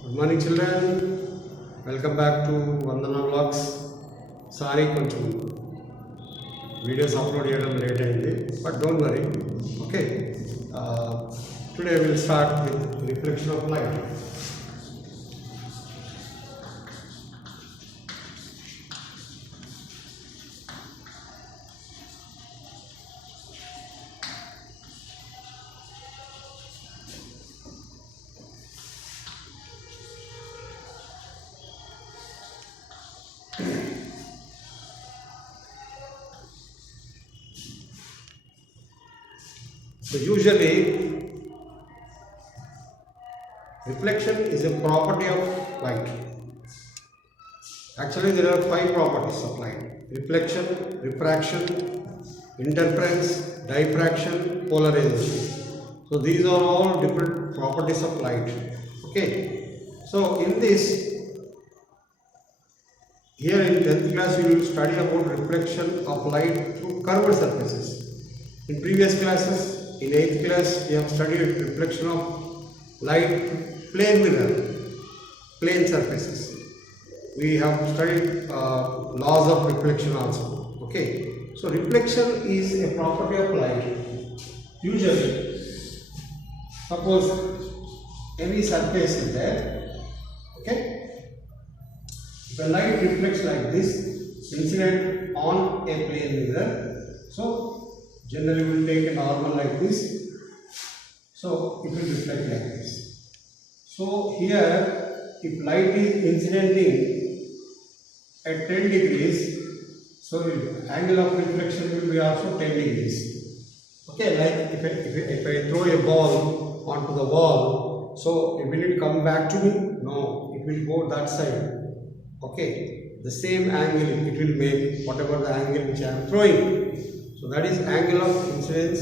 Good morning children, welcome back to Vandana Vlogs. Sorry, కొంచెం videos upload చేయడం late అయింది, but don't worry. Okay, today will start with reflection of light. So usually reflection is a property of light. Actually there are 5 properties of light: reflection, refraction, interference, diffraction, polarization. So these are all different properties of light. Okay, so in this, here in 10th class you will study about reflection of light through curved surfaces. In previous classes, in 8th class, we have studied reflection of light through plane mirror, plane surfaces. We have studied laws of reflection also. Okay, so reflection is a property of light. Usually, suppose any surface is there. Okay, the light reflects like this, incident on a plane mirror. So generally we will take a normal like this, so it will reflect like this. So here, if light is incidenting at 10 degrees, so angle of reflection will be also 10 degrees. Okay, like if I throw a ball onto the wall, so will it come back to me? No, it will go that side. Okay, the same angle it will make, whatever the angle which I am throwing. So that is angle of incidence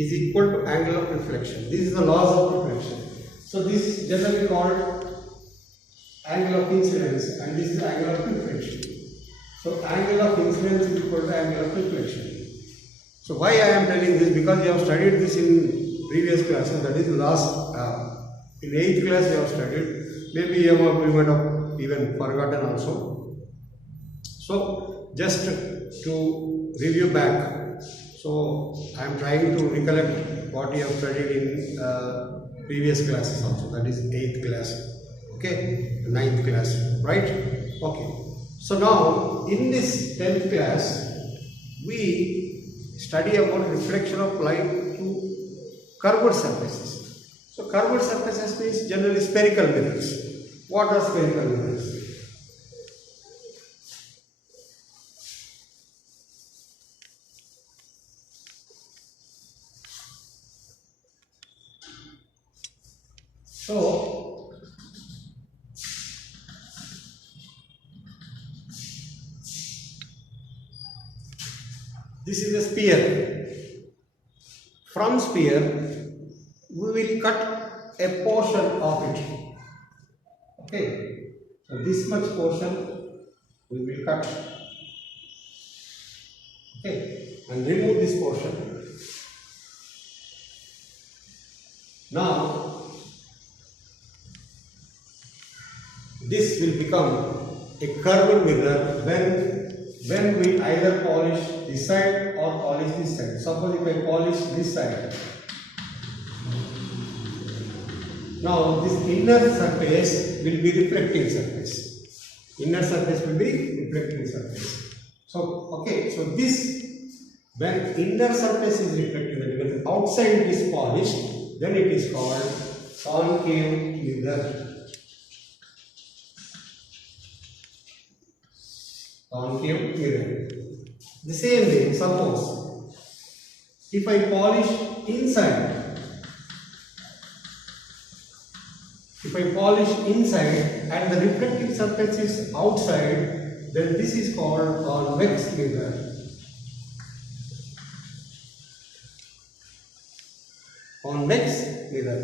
is equal to angle of reflection. This is the laws of reflection. So this is generally called angle of incidence, and this is angle of reflection. So angle of incidence is equal to angle of reflection. So why I am telling this? Because you have studied this in previous classes. That is last in 8th class you have studied. Maybe you might have even forgotten also. So just to review back, so I am trying to recollect what you have studied in previous classes also, that is 8th class, okay, 9th class, right? Okay, so now in this 10th class we study about reflection of light through curved surfaces. So curved surfaces means generally spherical mirrors. What are spherical mirrors? So this is a sphere. From sphere we will cut a portion of it. Okay, so this much portion we will cut. Okay, and remove this portion. Now this will become a curved mirror when we either polish this side or polish this side. Suppose if I polish this side, now this inner surface will be reflecting surface. Inner surface will be reflecting surface. So okay, so this, when inner surface is reflecting, when outside it is polished, then it is called concave mirror. Concave mirror. The same way, suppose if I polish inside, and the reflecting surface is outside, then this is called convex mirror. Convex mirror.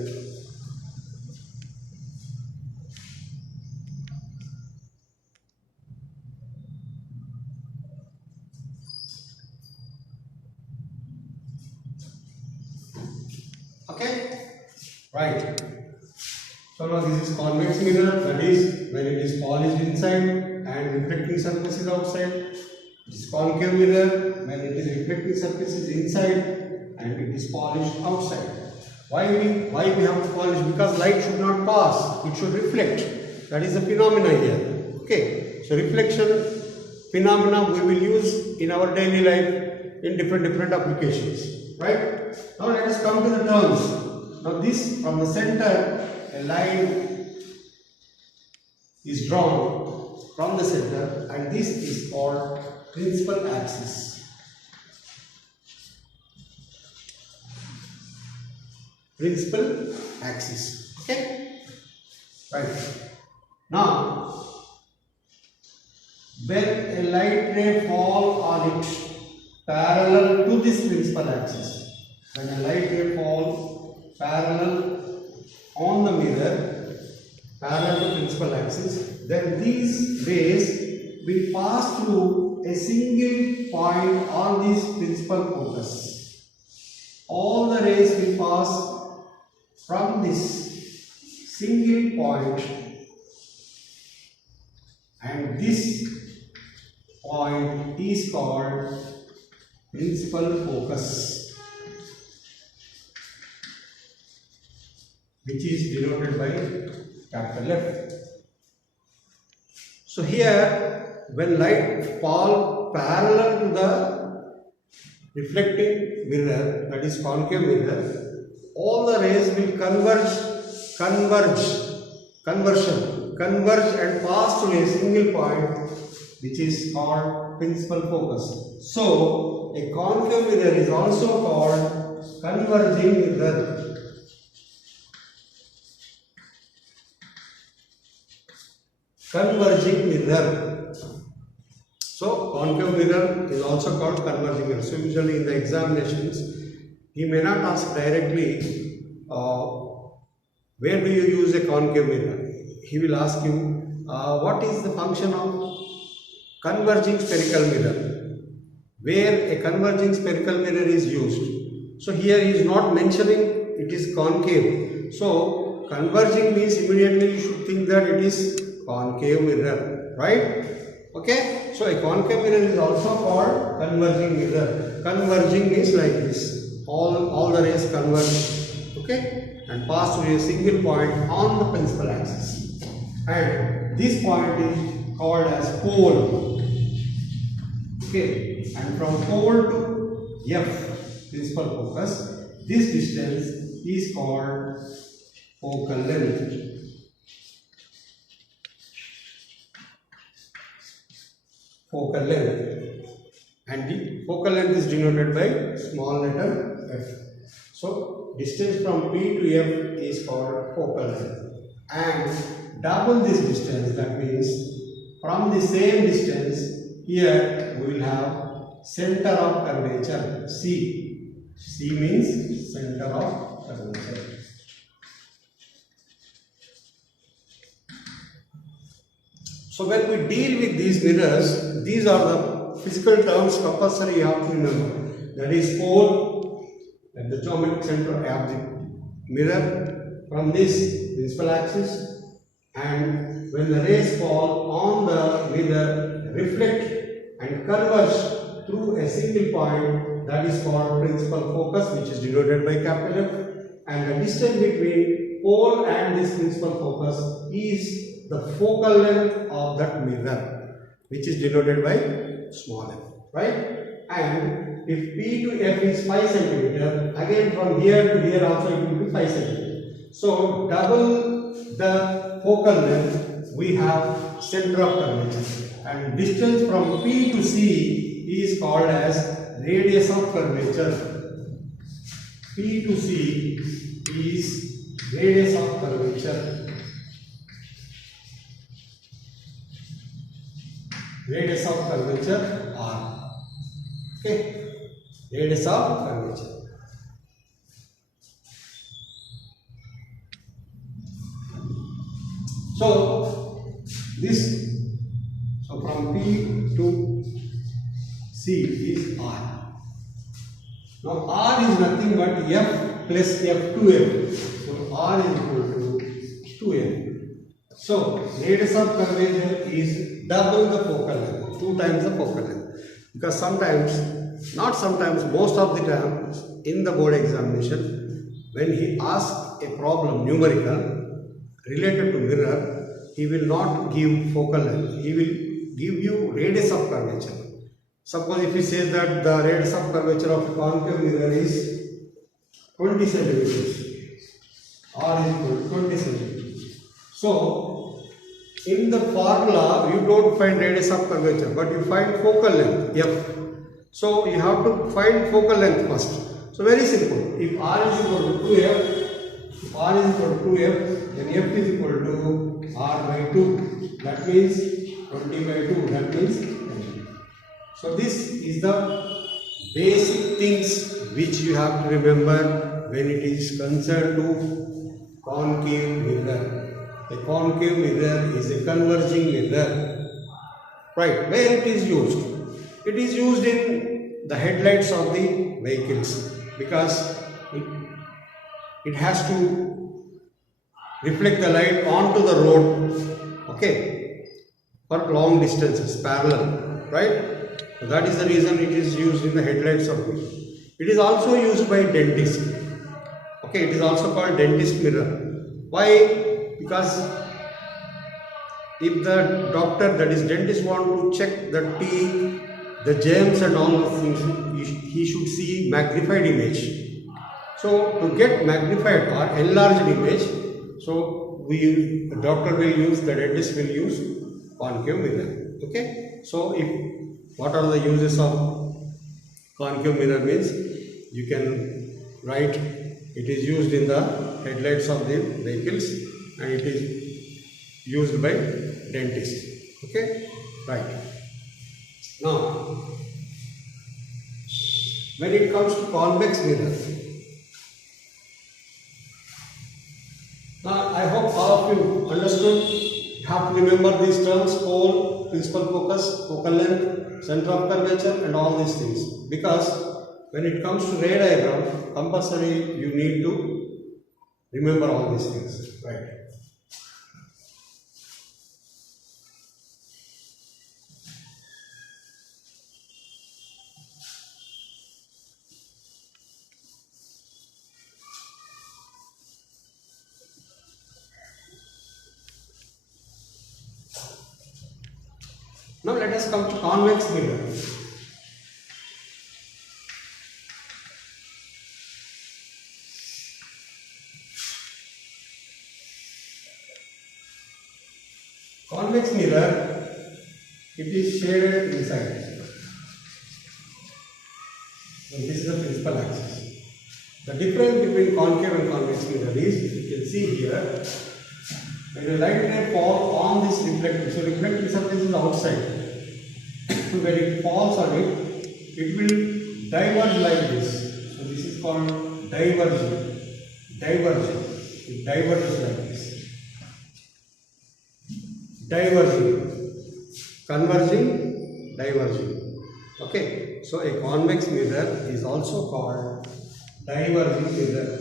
Okay, right. So now this is convex mirror, that is when it is polished inside and reflecting surface is outside. This concave mirror, when it is reflecting surface is inside and it is polished outside. Why we have to polish? Because light should not pass, it should reflect. That is the phenomena here. Okay, so reflection phenomena we will use in our daily life in different applications, right? Now let us come to the terms. Now this, from the center, a line is drawn from the center, and this is called principal axis. Principal axis. Okay? Right. Now, when a light ray fall on it parallel to this principal axis, when a light ray fall parallel on the mirror, parallel to principal axis, then these rays will pass through a single point on this principal focus. All the rays will pass from this single point, and this point is called principal focus, which is denoted by capital F. So here, when light fall parallel to the reflecting mirror, that is concave mirror, all the rays will converge and pass through a single point, which is called principal focus. So a concave mirror is also called converging mirror. Converging mirror. So concave mirror is also called converging mirror. So usually in the examinations, he may not ask directly where do you use a concave mirror. He will ask you what is the function of converging spherical mirror, where a converging spherical mirror is used. So here he is not mentioning it is concave. So converging means immediately you should think that it is concave mirror, right? Okay, so a concave mirror is also called converging mirror. Converging means like this, all the rays converge, okay, and pass through a single point on the principal axis, and this point is called as pole. Okay, and from pole to F, principal focus, this distance is called focal length. Focal length, and the focal length is denoted by small letter f. So distance from P to F is called focal length, and double this distance, that means from the same distance here we will have center of curvature C. C means center of curvature. So when we deal with these mirrors, these are the physical terms compulsory you have to remember. That is pole, at the geometric center I have the mirror from this principal axis, and when the rays fall on the mirror, reflect and converge through a single point, that is called principal focus, which is denoted by capital F, and the distance between pole and this principal focus is the focal length of that mirror, which is denoted by small f, right? And if P to F is 5 cm, again from here to here also it will be 5 cm. So double the focal length, we have center of curvature, and distance from P to C is called as radius of curvature. P to C is radius of curvature. Radius of curvature R. Okay, radius of curvature. So from P to C is R. Now R is nothing but F plus F2F. So R is equal to 2F. So radius of curvature is double the focal length, 2 times the focal length. Because sometimes, not sometimes, most of the time in the board examination, when he asks a problem numerical related to mirror, he will not give focal length, he will give you radius of curvature. Suppose if he says that the radius of curvature of a concave mirror is 20 centimeters, R is equal to 20 centimeters. So, in the formula, you don't find radius of curvature, but you find focal length, F. So, you have to find focal length first. So, very simple. If R is equal to 2F, then F is equal to R by 2. That means 20 by 2, that means 10. So, this is the basic things which you have to remember when it is concerned to concave mirror. A concave mirror is a converging mirror. Right, where it is used? It is used in the headlights of the vehicles because it has to reflect the light onto the road, okay, for long distances, parallel, right? So that is the reason it is used in the headlights of vehicles. It is also used by dentists. Okay, it is also called dentist mirror. Why? Because if the doctor, that is dentist, want to check the teeth, the germs and all those things, he should see magnified image. So to get magnified or enlarged image, so the doctor will use, the dentist will use concave mirror. Okay. So what are the uses of concave mirror means, you can write, it is used in the headlights of the vehicles and it is used by dentists. Okay, right. Now, when it comes to convex mirror, now I hope all of you understood. You have to remember these terms: pole, principal focus, focal length, center of curvature, and all these things. Because when it comes to ray diagram, compulsory you need to remember all these things, right? Now let us come to convex mirror. Convex mirror, it is shaded inside. And this is the principal axis. The difference between concave and convex mirror is, you can see here, when a light ray falls on this reflecting, so reflecting surface is outside. When it falls on it, it will diverge like this. So this is called diverging. Diverging. It diverges like this. Diverging. Converging, diverging. Okay. So a convex mirror is also called diverging mirror.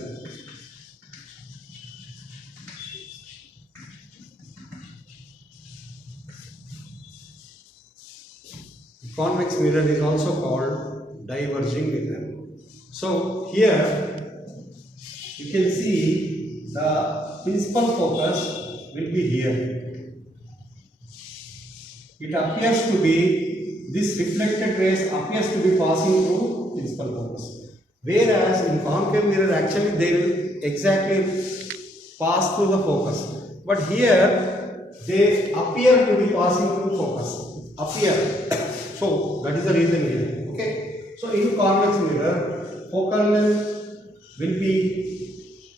Convex mirror is also called diverging mirror. So here you can see the principal focus will be here. It appears to be, this reflected rays appears to be passing through principal focus. Whereas in concave mirror actually they will exactly pass through the focus. But here they appear to be passing through focus. Appear. So that is the reason here. Okay. So in convex mirror, focal length will be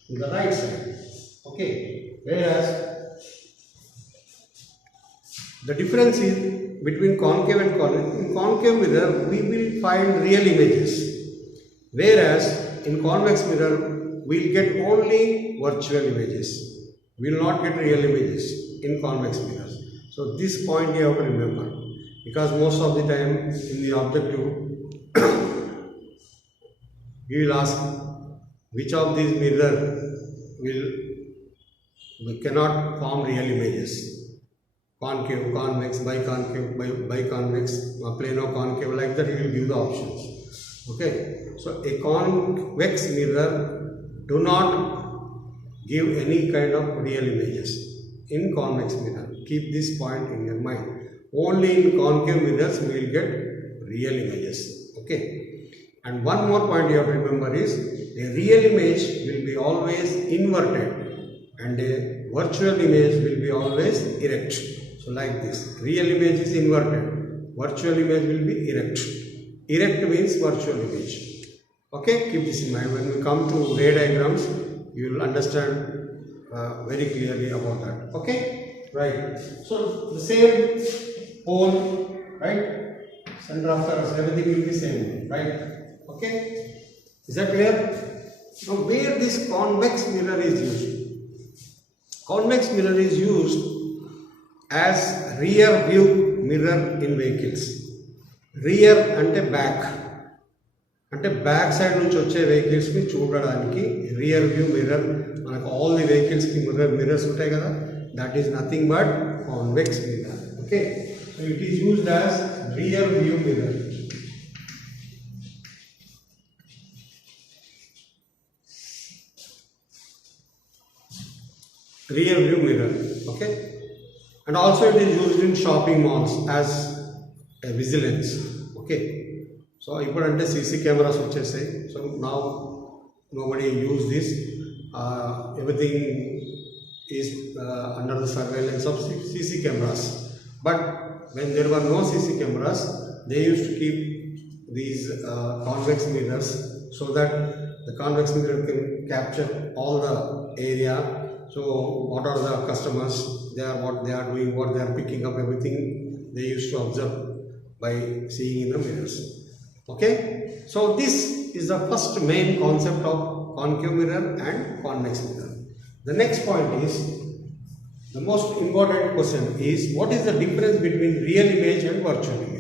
in the right side. Okay. Whereas the difference is between concave and convex. In concave mirror, we will find real images. Whereas in convex mirror, we will get only virtual images. We will not get real images in convex mirrors. So this point you have to remember. Because most of the time in the objective, we will ask which of these mirror we cannot form real images. concave, convex, biconcave, biconvex, plano concave, like that he will give the options. Okay, so a convex mirror do not give any kind of real images in convex mirror. Keep this point in your mind. Only in concave mirrors we will get real images. Okay, and one more point you have to remember is a real image will be always inverted and a virtual image will be always erect. So like this, real image is inverted, virtual image will be erect. Erect means virtual image. Okay, keep this in mind. When we come to ray diagrams, you will understand very clearly about that. Okay, right. So the same pole, right? Center of the earth, everything will be same, right? Okay, is that clear? Now, where this convex mirror is used? Convex mirror is used as rear view mirror in vehicles. Rear ante back. అంటే back side నుంచి వచ్చే వెహికల్స్ని చూడడానికి rear view mirror, మనకు all the వెహికల్స్కి mirrors ఉంటాయి కదా, that is nothing but convex mirror. Okay, so it is used as rear view mirror. Rear view mirror. Okay, and also it is used in shopping malls as a vigilance. Okay, so ఇప్పుడంటే CC cameras వచ్చేసాయి. So now nobody use this, everything is under the surveillance of CC cameras. But when there were no CC cameras, they used to keep these convex mirrors so that the convex mirror can capture all the area. So what are the customers, what they are doing, what they are picking up, everything they used to observe by seeing in the mirrors. Okay, so this is the first main concept of concave mirror and convex mirror. The next point is, the most important question is, what is the difference between real image and virtual image?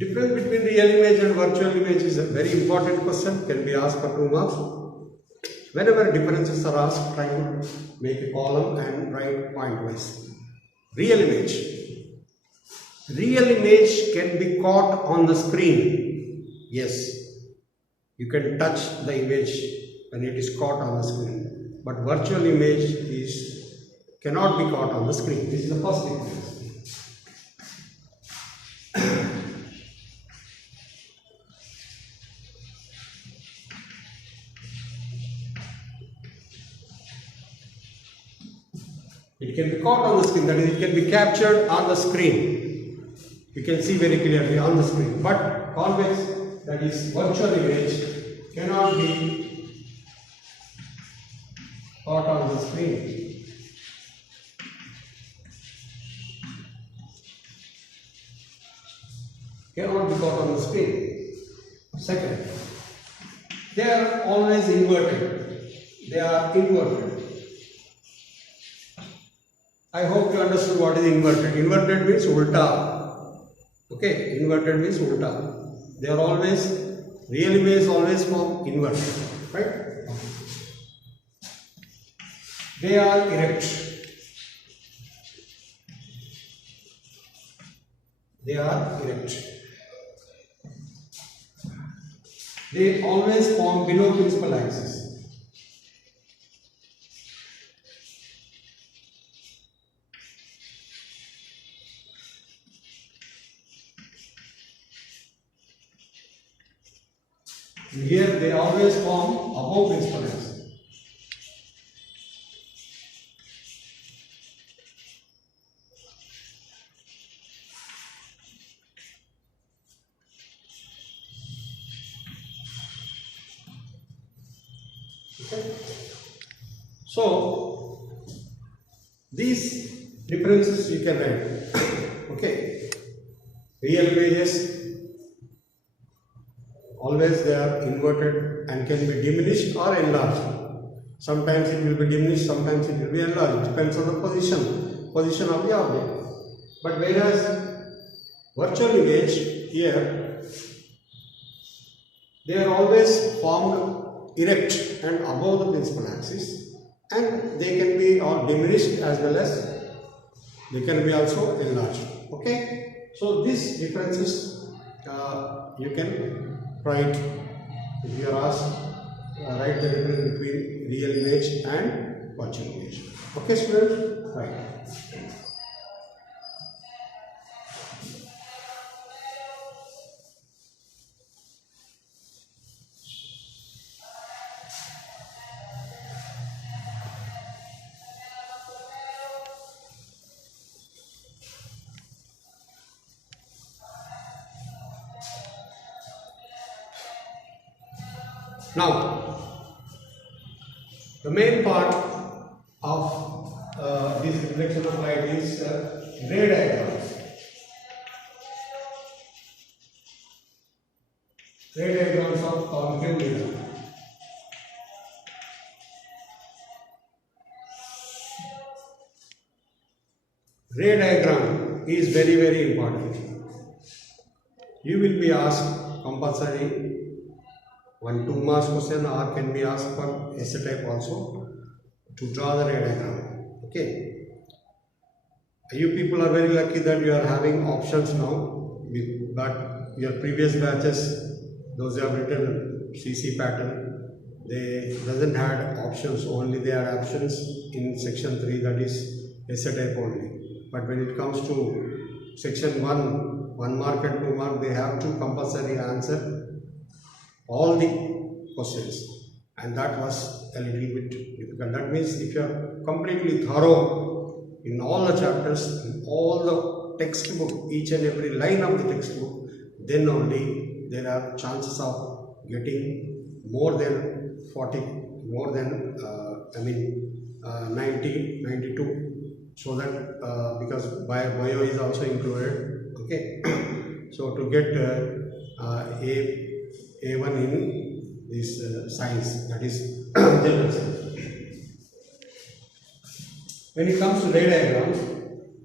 Difference between real image and virtual image is a very important question, can be asked for 2 marks. Whenever differences are asked, try to make a column and write point wise. Real image. Real image can be caught on the screen. Yes, you can touch the image when it is caught on the screen. But virtual image cannot be caught on the screen. This is the first difference. It can be caught on the screen, that is, it can be captured on the screen. You can see very clearly on the screen. But convex, that is virtual image, cannot be caught on the screen. Cannot be caught on the screen. Second, they are always inverted. They are inverted. I hope you understood what is inverted. Inverted means ulta. Okay, inverted means ulta. They are always, real image always form inverted, right? They are erect. They are erect. They always form below principal axis. Here they always form above principal axis. Okay. So these differences you can write. Okay, real images always they are inverted and can be diminished or enlarged. Sometimes it will be diminished, sometimes it will be enlarged. It depends on the position of the object. But whereas virtual image here, they are always formed erect and above the principal axis, and they can be all diminished as well as they can be also enlarged. Okay, so these differences you can write if you are asked. Write the difference between real image and virtual image. Okay, students? Right. Now, the main part of this reflection of light is ray diagrams. Ray diagrams of concave mirror. Ray diagram is very, very important. You will be asked compulsory 1-2 marks question, or can be asked for essay type also, to draw the ray diagram. Okay. You people are very lucky that you are having options now, but your previous batches, those who have written CC pattern, they doesn't have options, only they are options in section 3, that is essay type only. But when it comes to section 1 mark and 2 mark, they have to compulsory answer all the questions, and that was a little bit difficult. That means if you are completely thorough in all the chapters, in all the textbook, each and every line of the textbook, then only there are chances of getting more than 40, more than 90, 92, so that because bio is also included. Okay, so to get A1 in this science, that is general science. When it comes to ray diagrams,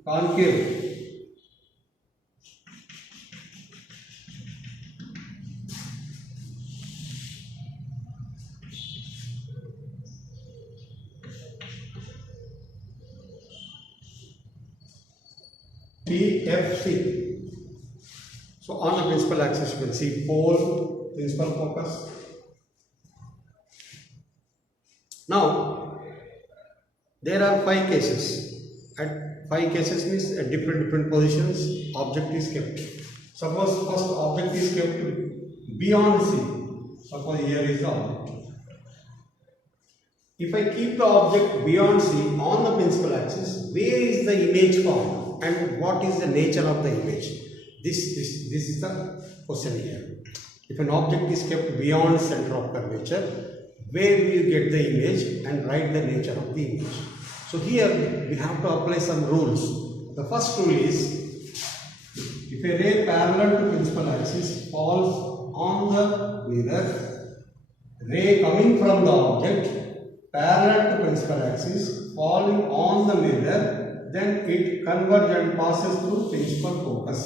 concave, PFC. So on the principal axis you can see pole, principal focus. Now there are 5 cases. At 5 cases means at different positions object is kept. Suppose first object is kept beyond C. Suppose here is the object. If I keep the object beyond C on the principal axis, where is the image formed and what is the nature of the image? This is the question here. If an object is kept beyond center of curvature, where will you get the image and write the nature of the image? So here we have to apply some rules. The first rule is, if a ray parallel to principal axis falls on the mirror, ray coming from the object parallel to principal axis falling on the mirror, then it converges and passes through principal focus.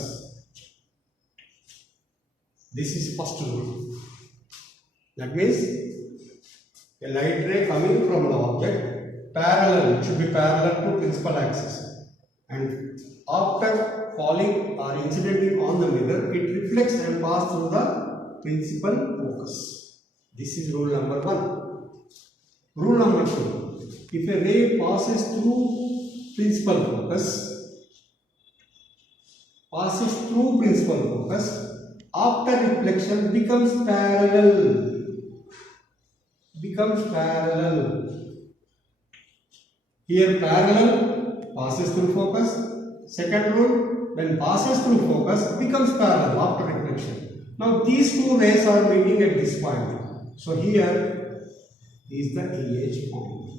This is first rule. That means a light ray coming from the object parallel, it should be parallel to principal axis, and after falling or incidentally on the mirror, it reflects and passes through the principal focus. This is rule number 1. Rule number 2. If a ray passes through principal focus, after reflection becomes parallel. Here parallel passes through focus. Second rule, when passes through focus becomes parallel after reflection. Now these two rays are meeting at this point. So here is the image formed.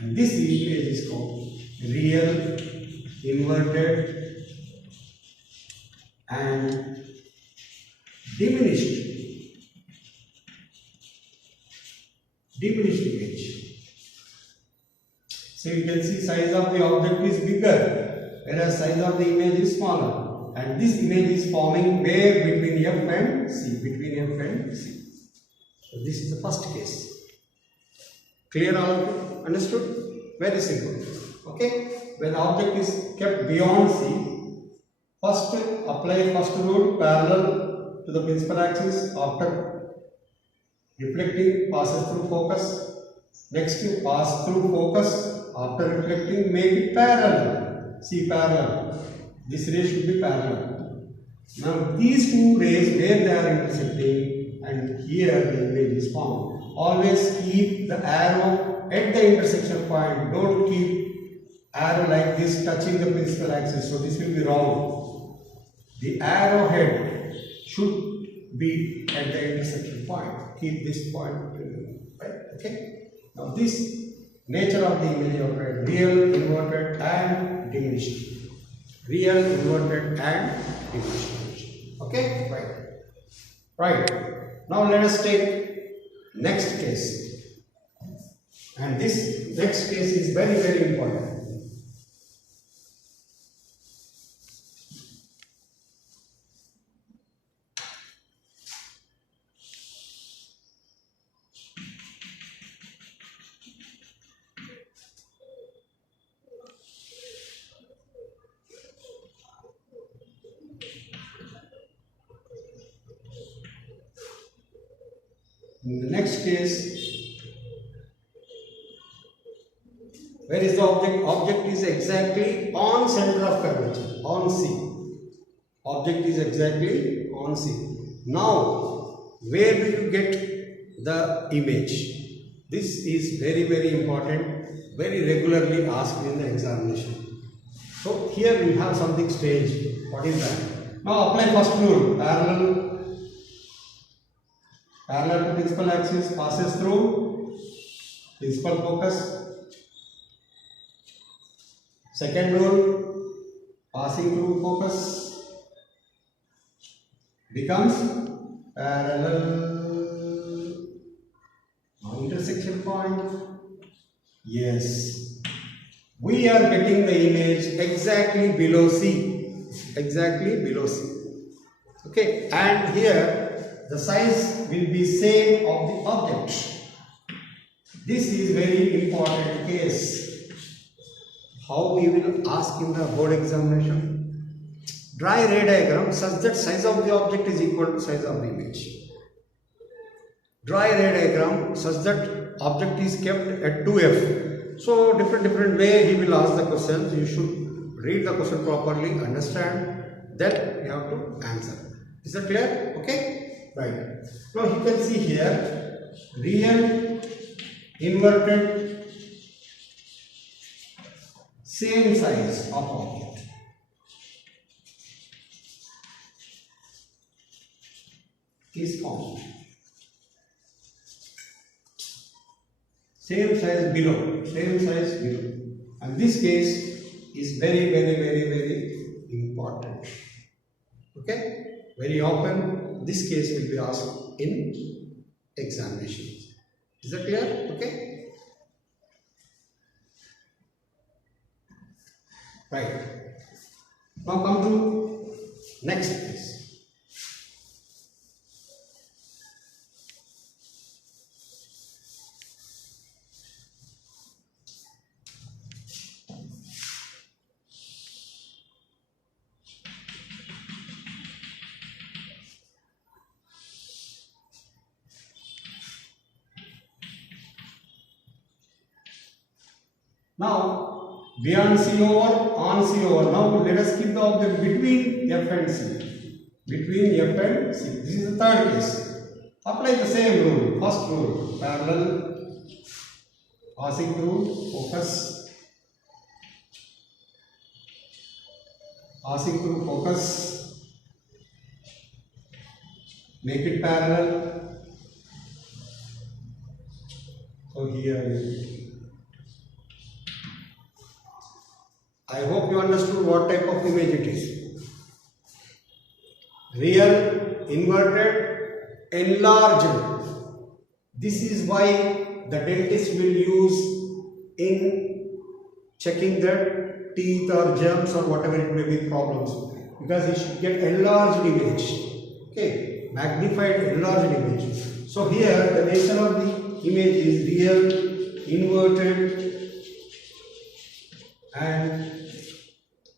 And this image is called real inverted and diminished image. So you can see size of the object is bigger, whereas size of the image is smaller, and this image is forming where between F and C, between F and C. So this is the first case. Clear all of you? Understood? Very simple. Okay? When the object is kept beyond C, first apply first rule parallel to the principal axis. After reflecting, passes through focus. Next you pass through focus. After reflecting, make it parallel. See, parallel. This ray should be parallel. Now these two rays, where they are intersecting, and here the image is formed. Always keep the arrow at the intersection point. Don't keep arrow like this touching the principal axis. So this will be wrong. The arrowhead should be at the intersection point. Keep this point, right? Okay. Now this nature of the image of real, inverted and diminished. Real, inverted and diminished. Okay. Right. Now let us take next case, and this next case is very, very important. In the next case, where is the object? Object is exactly on center of curvature, on C. Object is exactly on C. Now, where do you get the image? This is very, very important, very regularly asked in the examination. So, here we have something strange. What is that? Now, apply first rule, parallel to principal axis, passes through principal focus. Second rule, passing through focus, becomes parallel. Now intersection point. Yes, we are getting the image exactly below C. Exactly below C. Okay, and here the size will be same of the object. This is very important case. How we will ask in the board examination? Draw a ray diagram such that size of the object is equal to size of the image. Draw a ray diagram such that object is kept at 2F. So different way he will ask the questions. You should read the question properly, understand, then you have to answer. Is that clear? Okay. Right. Now you can see here real, inverted, same size of object. Is formed. Same size below. And this case is very, very, very, very important. Okay? Very often this case will be asked in examinations. Is that clear? Okay. Right. Now come to next case. Now, beyond C over, on C over. Now, let us keep the object between F and C. Between F and C. This is the third case. Apply the same rule. First rule, parallel, passing through, focus. Passing through focus. Make it parallel. So here I I hope you understood what type of image it is. Real, inverted, enlarged. This is why the dentist will use in checking the teeth or germs or whatever it may be problems, because he should get enlarged image. Okay, magnified, enlarged image. So here the nature of the image is real, inverted and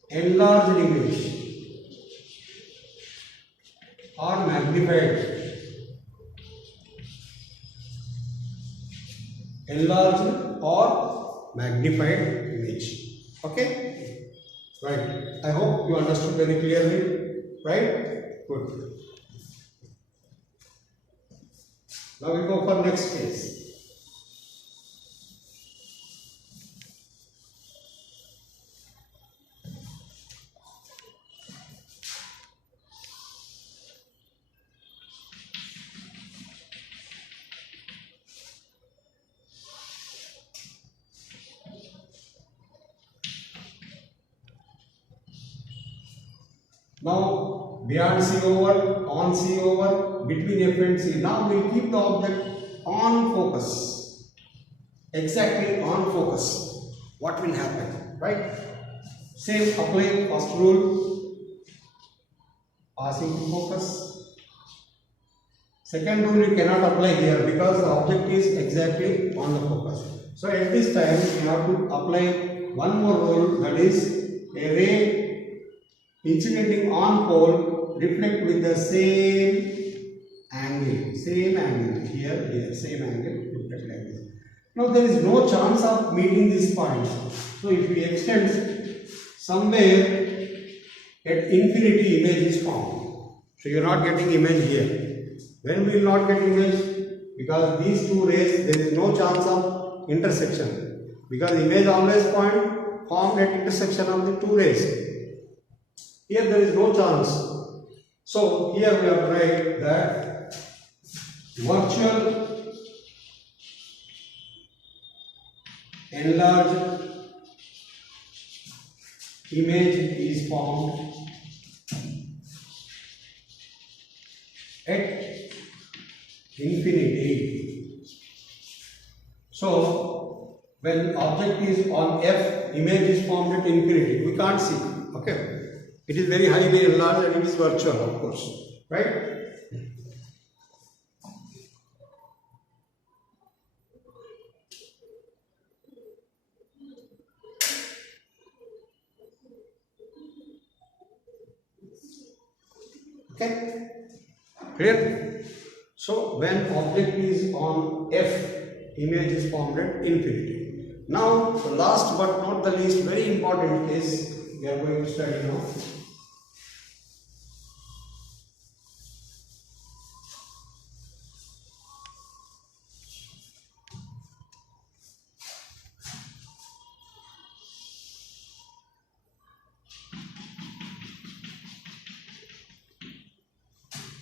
enlarged image or magnified. Enlarged or magnified image. Okay, right. I hope you understood very clearly. Right? Good. Now we go for next case. Now beyond C over, on C over, between F and C. Now we will keep the object on focus. Exactly on focus. What will happen? Right? Same apply first rule. Passing to focus. Second rule you cannot apply here because the object is exactly on the focus. So at this time we have to apply one more rule, that is a ray incidenting on pole reflect with the same angle, same angle, reflect like this. Now there is no chance of meeting this point. So if we extend somewhere at infinity, image is formed. So you are not getting image here. When we will not get image? Because these two rays, there is no chance of intersection. Because image always formed at intersection of the two rays. Here there is no chance. So here we have tried that virtual enlarged image is formed at infinity. So when object is on F, image is formed at infinity. We can't see. Okay. It is very highly enlarged and it is virtual, of course, right? Okay, clear? So when object is on F, image is formed at infinity. Now, the last but not the least, very important case we are going to study now.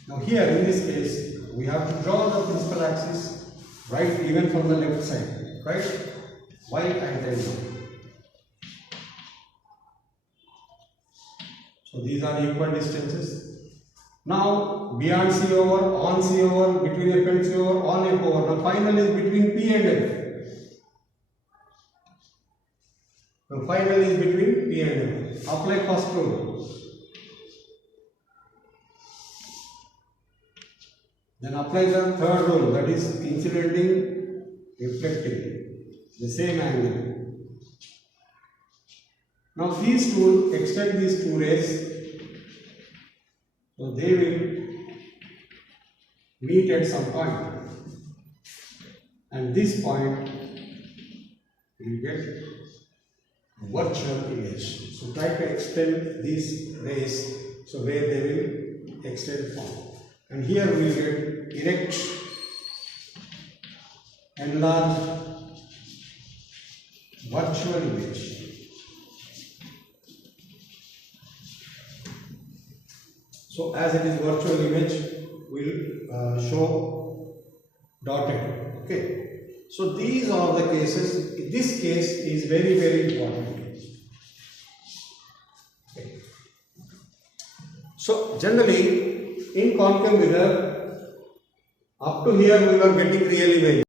Now here in this case, we have to draw the principal axis, right, even from the left side, right? Y and then Y. So these are equal distances. Now beyond C over, on C over, between F and C over, on F over. The final is between P and F. The final is between P and F. Apply first rule. Then apply the third rule, that is incidenting, reflecting, the same angle. Now these two, extend these two rays, so they will meet at some point, and this point will get virtual image. So try to extend these rays, so where they will extend from. And here we will get erect, enlarged, virtual image. So as it is virtual image, we will show dotted. Okay. So these are the cases. This case is very, very important. So generally in concave mirror, up to here we were getting real image.